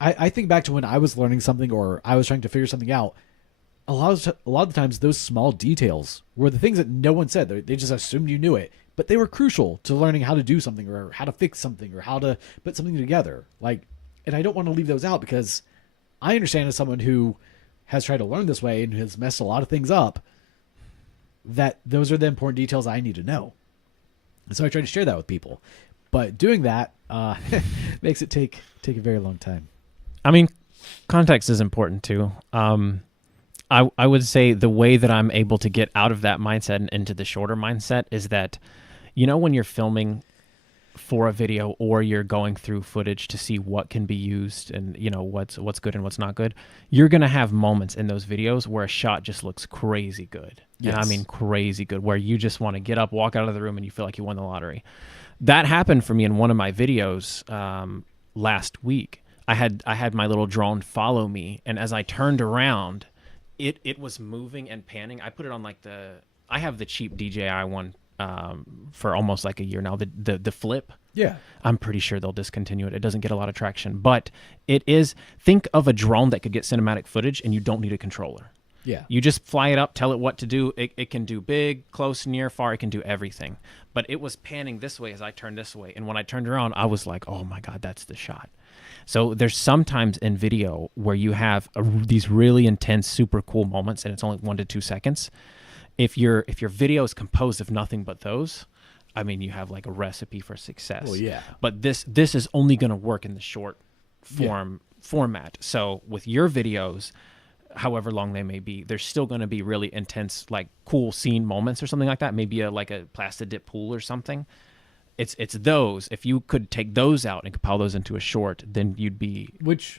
I think back to when I was learning something or I was trying to figure something out. A lot of the times, those small details were the things that no one said. They just assumed you knew it, but they were crucial to learning how to do something or how to fix something or how to put something together. Like, and I don't want to leave those out, because I understand, as someone who has tried to learn this way and has messed a lot of things up, that those are the important details I need to know. And so I try to share that with people. But doing that makes it take a very long time. I mean, context is important too. I would say the way that I'm able to get out of that mindset and into the shorter mindset is that, when you're filming for a video or you're going through footage to see what can be used and, what's good and what's not good, you're going to have moments in those videos where a shot just looks crazy good. Yes. And I mean crazy good, where you just want to get up, walk out of the room, and you feel like you won the lottery. That happened for me in one of my videos last week. I had my little drone follow me, and as I turned around, it was moving and panning. I put it on I have the cheap DJI one for almost like a year now. The flip. Yeah. I'm pretty sure they'll discontinue it. It doesn't get a lot of traction, but think of a drone that could get cinematic footage and you don't need a controller. Yeah. You just fly it up, tell it what to do. It can do big, close, near, far. It can do everything. But it was panning this way as I turned this way. And when I turned around, I was like, oh my God, that's the shot. So there's sometimes in video where you have these really intense, super cool moments, and it's only 1 to 2 seconds. If your video is composed of nothing but those, I mean, you have like a recipe for success. Well, yeah. But this is only going to work in the short format. So with your videos, however long they may be, there's still going to be really intense, like cool scene moments or something like that. Maybe like a plastic dip pool or something. It's those. If you could take those out and compile those into a short, then you'd be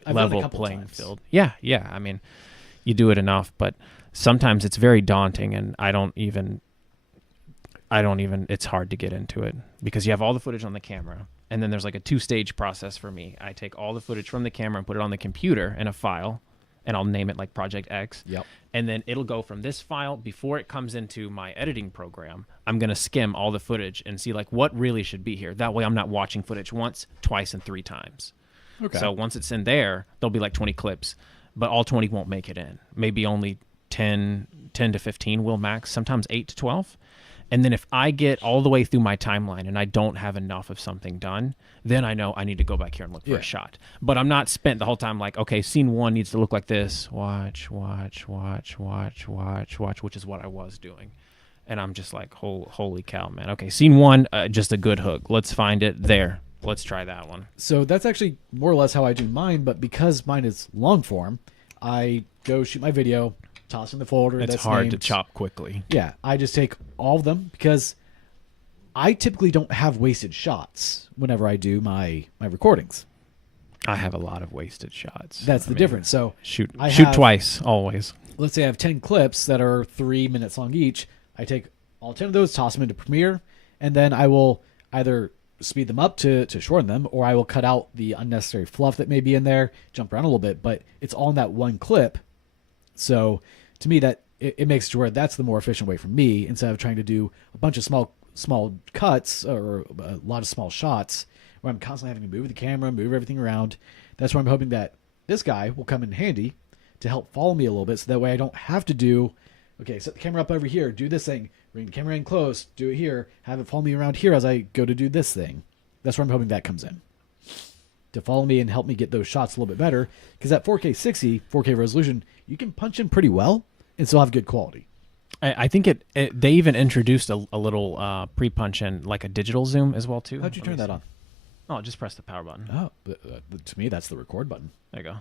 I've level done a playing times. field. Yeah. I mean, you do it enough, but sometimes it's very daunting, and I don't even. It's hard to get into it because you have all the footage on the camera, and then there's like a 2-stage process for me. I take all the footage from the camera and put it on the computer in a file, and I'll name it like Project X. Yep. And then it'll go from this file before it comes into my editing program. I'm going to skim all the footage and see like what really should be here. That way I'm not watching footage once, twice, and 3 times. Okay. So once it's in there, there'll be like 20 clips, but all 20 won't make it in. Maybe only 10 to 15 will max, sometimes 8 to 12. And then if I get all the way through my timeline and I don't have enough of something done, then I know I need to go back here and look for a shot. But I'm not spent the whole time like, okay, scene 1 needs to look like this. Watch, which is what I was doing. And I'm just like, holy cow, man. Okay, scene 1, just a good hook. Let's find it there. Let's try that one. So that's actually more or less how I do mine, but because mine is long form, I go shoot my video, toss in the folder. It's that's hard named. to chop quickly. Yeah, I just take all of them because I typically don't have wasted shots whenever I do my recordings. I have a lot of wasted shots. That's the difference. So shoot have, twice, always. Let's say I have 10 clips that are 3 minutes long each. I take all 10 of those, toss them into Premiere, and then I will either speed them up to shorten them, or I will cut out the unnecessary fluff that may be in there, jump around a little bit, but it's all in that one clip. So to me, that it makes it to where that's the more efficient way for me, instead of trying to do a bunch of small cuts or a lot of small shots where I'm constantly having to move the camera, move everything around. That's where I'm hoping that this guy will come in handy to help follow me a little bit, so that way I don't have to do, okay, set the camera up over here, do this thing, bring the camera in close, do it here, have it follow me around here as I go to do this thing. That's where I'm hoping that comes in, to follow me and help me get those shots a little bit better, because at 4K 60, 4K resolution, you can punch in pretty well and still have good quality. I think they even introduced a little pre-punch in, like a digital zoom as well too. How'd you turn that on? Oh, just press the power button. Oh, to me, that's the record button. There you go.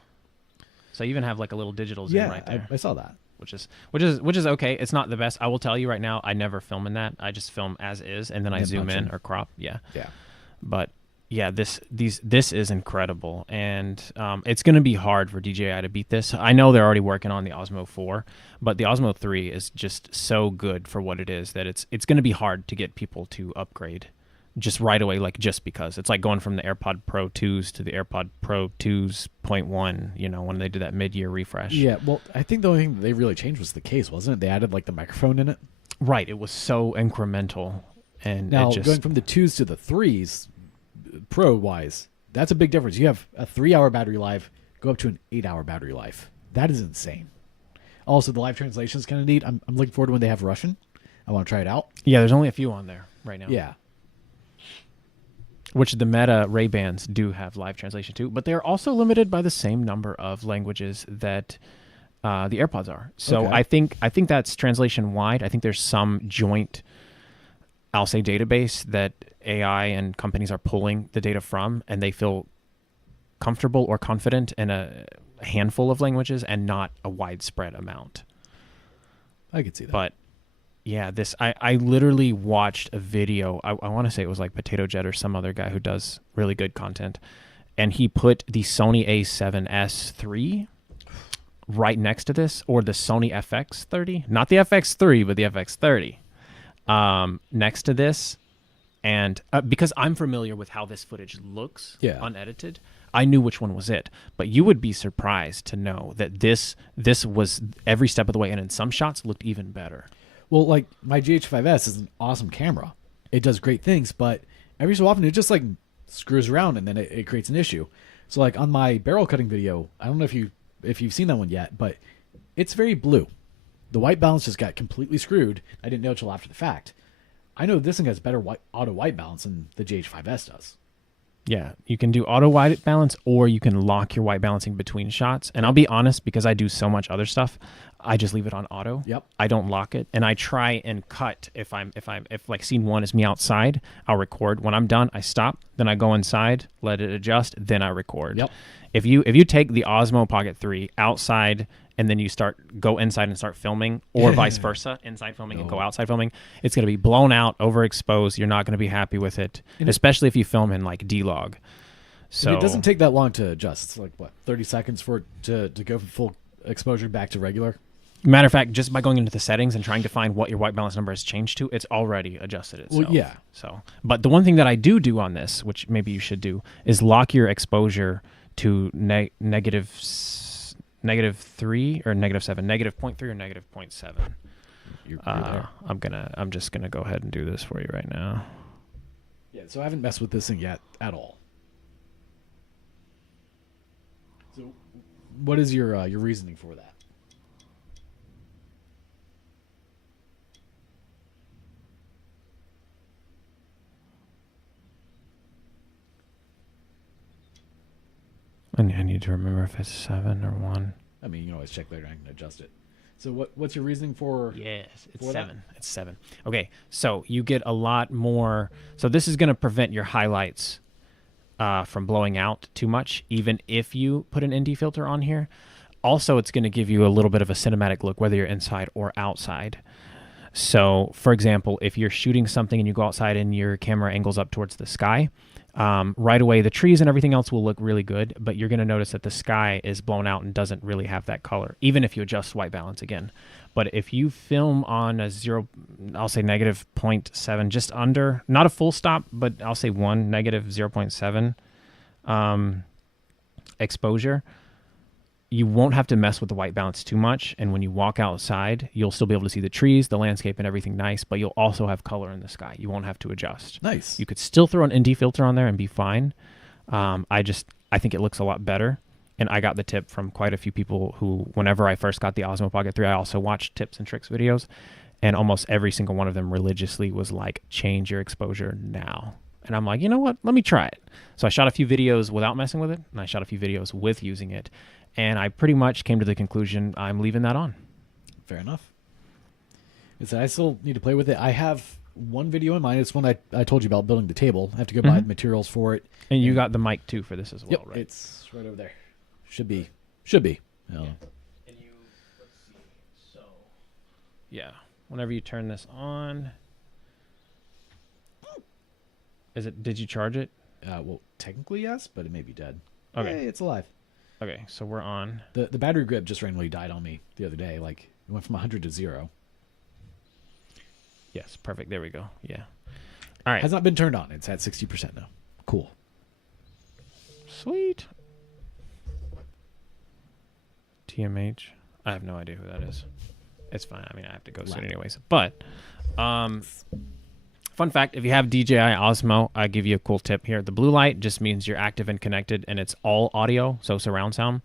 So you even have like a little digital zoom right there. I saw that. Which is okay. It's not the best. I will tell you right now, I never film in that. I just film as is, and then I zoom in or crop. Yeah. Yeah. But yeah, this is incredible, and it's going to be hard for DJI to beat this. I know they're already working on the Osmo 4, but the Osmo 3 is just so good for what it is that it's going to be hard to get people to upgrade just right away, like just because. It's like going from the AirPod Pro 2s to the AirPod Pro 2s.1, you know, when they did that mid-year refresh. Yeah, well, I think the only thing they really changed was the case, wasn't it? They added like the microphone in it. Right, it was so incremental. And now, it just, going from the 2s to the 3s, Pro-wise, that's a big difference. You have a 3-hour battery life, go up to an 8-hour battery life. That is insane. Also, the live translation is kind of neat. I'm looking forward to when they have Russian. I want to try it out. Yeah, there's only a few on there right now. Yeah. Which the Meta Ray-Bans do have live translation too, but they're also limited by the same number of languages that the AirPods are. So Okay. I think that's translation wide. I think there's some joint, I'll say, database that AI and companies are pulling the data from, and they feel comfortable or confident in a handful of languages and not a widespread amount. I could see that. But yeah, I literally watched a video. I want to say it was like Potato Jet or some other guy who does really good content, and he put the Sony A7S III right next to this, or the Sony FX30, not the FX3, but the FX30 next to this. And because I'm familiar with how this footage looks unedited, I knew which one was it. But you would be surprised to know that this was every step of the way, and in some shots looked even better. Well, like my GH5S is an awesome camera. It does great things, but every so often it just like screws around and then it creates an issue. So like on my barrel cutting video, I don't know if you've seen that one yet, but it's very blue. The white balance just got completely screwed. I didn't know until after the fact. I know this thing has better auto white balance than the GH5S does. Yeah, you can do auto white balance, or you can lock your white balancing between shots. And I'll be honest, because I do so much other stuff, I just leave it on auto. Yep. I don't lock it, and I try and cut if like scene one is me outside, I'll record. When I'm done, I stop, then I go inside, let it adjust, then I record. Yep. If you take the Osmo Pocket 3 outside and then you go inside and start filming, or vice versa, inside filming and go outside filming, it's going to be blown out, overexposed. You're not going to be happy with it, especially if you film in like D-Log. So it doesn't take that long to adjust. It's like, what, 30 seconds for it to go from full exposure back to regular? Matter of fact, just by going into the settings and trying to find what your white balance number has changed to, it's already adjusted itself. Well, yeah. So, but the one thing that I do on this, which maybe you should do, is lock your exposure to negative 3 or negative 7, negative 0.3 or negative 0.7. You're there. I'm just gonna go ahead and do this for you right now. Yeah, so I haven't messed with this thing yet at all. So, what is your reasoning for that? I need to remember if it's 7 or 1. I mean, you can always check later. I can adjust it. So what's your reasoning for? Yes, it's for 7. That? It's 7. Okay, so you get a lot more. So this is going to prevent your highlights from blowing out too much, even if you put an ND filter on here. Also, it's going to give you a little bit of a cinematic look, whether you're inside or outside. So, for example, if you're shooting something and you go outside and your camera angles up towards the sky, right away the trees and everything else will look really good, but you're going to notice that the sky is blown out and doesn't really have that color, even if you adjust white balance again. But if you film on a I'll say negative 0.7, just under, not a full stop, but I'll say negative 0.7 exposure, you won't have to mess with the white balance too much. And when you walk outside, you'll still be able to see the trees, the landscape, and everything nice, but you'll also have color in the sky. You won't have to adjust. Nice. You could still throw an ND filter on there and be fine. I think it looks a lot better. And I got the tip from quite a few people who, whenever I first got the Osmo Pocket 3, I also watched tips and tricks videos. And almost every single one of them religiously was like, change your exposure now. And I'm like, you know what? Let me try it. So I shot a few videos without messing with it, and I shot a few videos with using it. And I pretty much came to the conclusion I'm leaving that on. Fair enough. I still need to play with it. I have one video in mind. It's one I told you about, building the table. I have to go buy the materials for it. And you got the mic too for this as well, yep, right? It's right over there. Should be. Yeah. And you, let's see. So, yeah, whenever you turn this on, did you charge it? Well, technically yes, but it may be dead. Okay. Hey, it's alive. Okay, so we're on. The battery grip just randomly died on me the other day. Like, it went from 100 to 0. Yes, perfect. There we go. Yeah. All right. Has not been turned on. It's at 60% now. Cool. Sweet. TMH. I have no idea who that is. It's fine. I mean, I have to go soon anyways. But, fun fact, if you have DJI Osmo, I give you a cool tip here. The blue light just means you're active and connected, and it's all audio, so surround sound.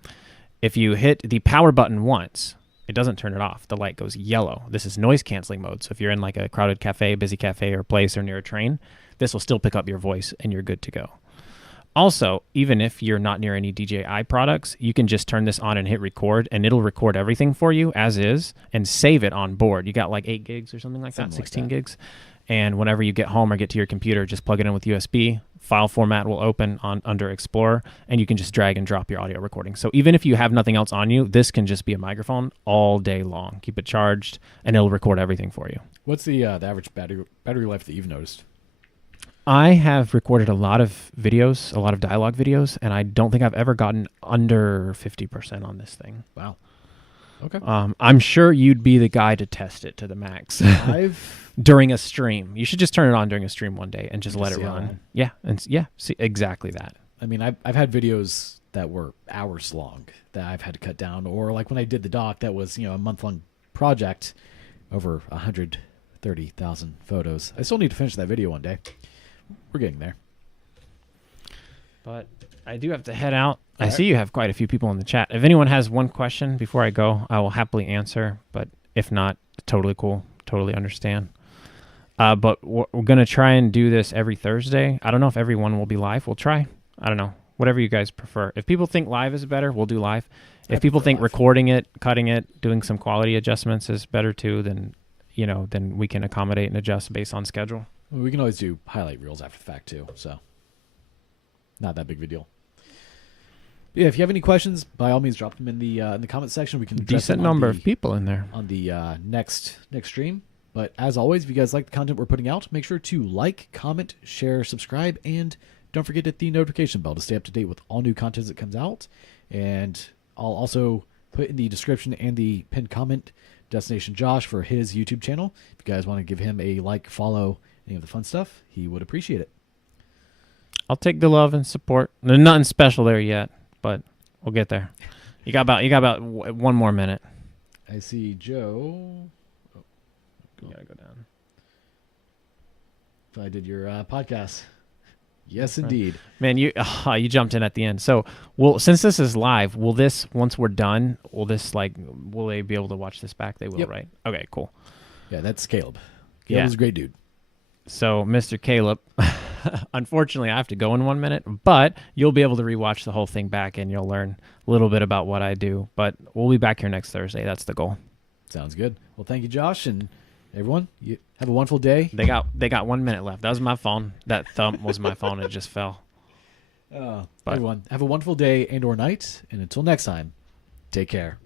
If you hit the power button once, it doesn't turn it off. The light goes yellow. This is noise canceling mode. So if you're in like a crowded cafe, busy cafe or place or near a train, this will still pick up your voice and you're good to go. Also, even if you're not near any DJI products, you can just turn this on and hit record, and it'll record everything for you as is and save it on board. You got like 8 gigs or something like that, 16 gigs. And whenever you get home or get to your computer, just plug it in with USB. File format will open on under Explorer, and you can just drag and drop your audio recording. So even if you have nothing else on you, this can just be a microphone all day long. Keep it charged, and it'll record everything for you. What's the average battery life that you've noticed? I have recorded a lot of videos, a lot of dialogue videos, and I don't think I've ever gotten under 50% on this thing. Wow. Okay. I'm sure you'd be the guy to test it to the max. During a stream. You should just turn it on during a stream one day and just let it run. Yeah, and see exactly that. I mean, I've had videos that were hours long that I've had to cut down, or like when I did the doc, that was a month-long project, over 130,000 photos. I still need to finish that video one day. We're getting there. But I do have to head out. I see you have quite a few people in the chat. If anyone has one question before I go, I will happily answer. But if not, totally cool. Totally understand. But we're going to try and do this every Thursday. I don't know if everyone will be live. We'll try. I don't know. Whatever you guys prefer. If people think live is better, we'll do live. If people think recording it, cutting it, doing some quality adjustments is better too, then we can accommodate and adjust based on schedule. Well, we can always do highlight reels after the fact too, so not that big of a deal. But yeah, if you have any questions, by all means, drop them in the comment section. We can decent number of people in there on the next stream. But as always, if you guys like the content we're putting out, make sure to like, comment, share, subscribe, and don't forget to hit the notification bell to stay up to date with all new content that comes out. And I'll also put in the description and the pinned comment Destination Josh for his YouTube channel. If you guys want to give him a like, follow, any of the fun stuff, he would appreciate it. I'll take the love and support. There's nothing special there yet, but we'll get there. You got about 1 more minute. I see Joe. Oh, you gotta go down. If I did your podcast. Yes, indeed. Man, you jumped in at the end. So, since this is live, will this, once we're done, will they be able to watch this back? They will, yep. Right? Okay, cool. Yeah, that's Caleb. Caleb's a great dude. So, Mr. Caleb, unfortunately, I have to go in 1 minute, but you'll be able to rewatch the whole thing back, and you'll learn a little bit about what I do. But we'll be back here next Thursday. That's the goal. Sounds good. Well, thank you, Josh, and everyone. You have a wonderful day. They got 1 minute left. That was my phone. That thump was my phone. It just fell. Everyone, have a wonderful day and/or night, and until next time, take care.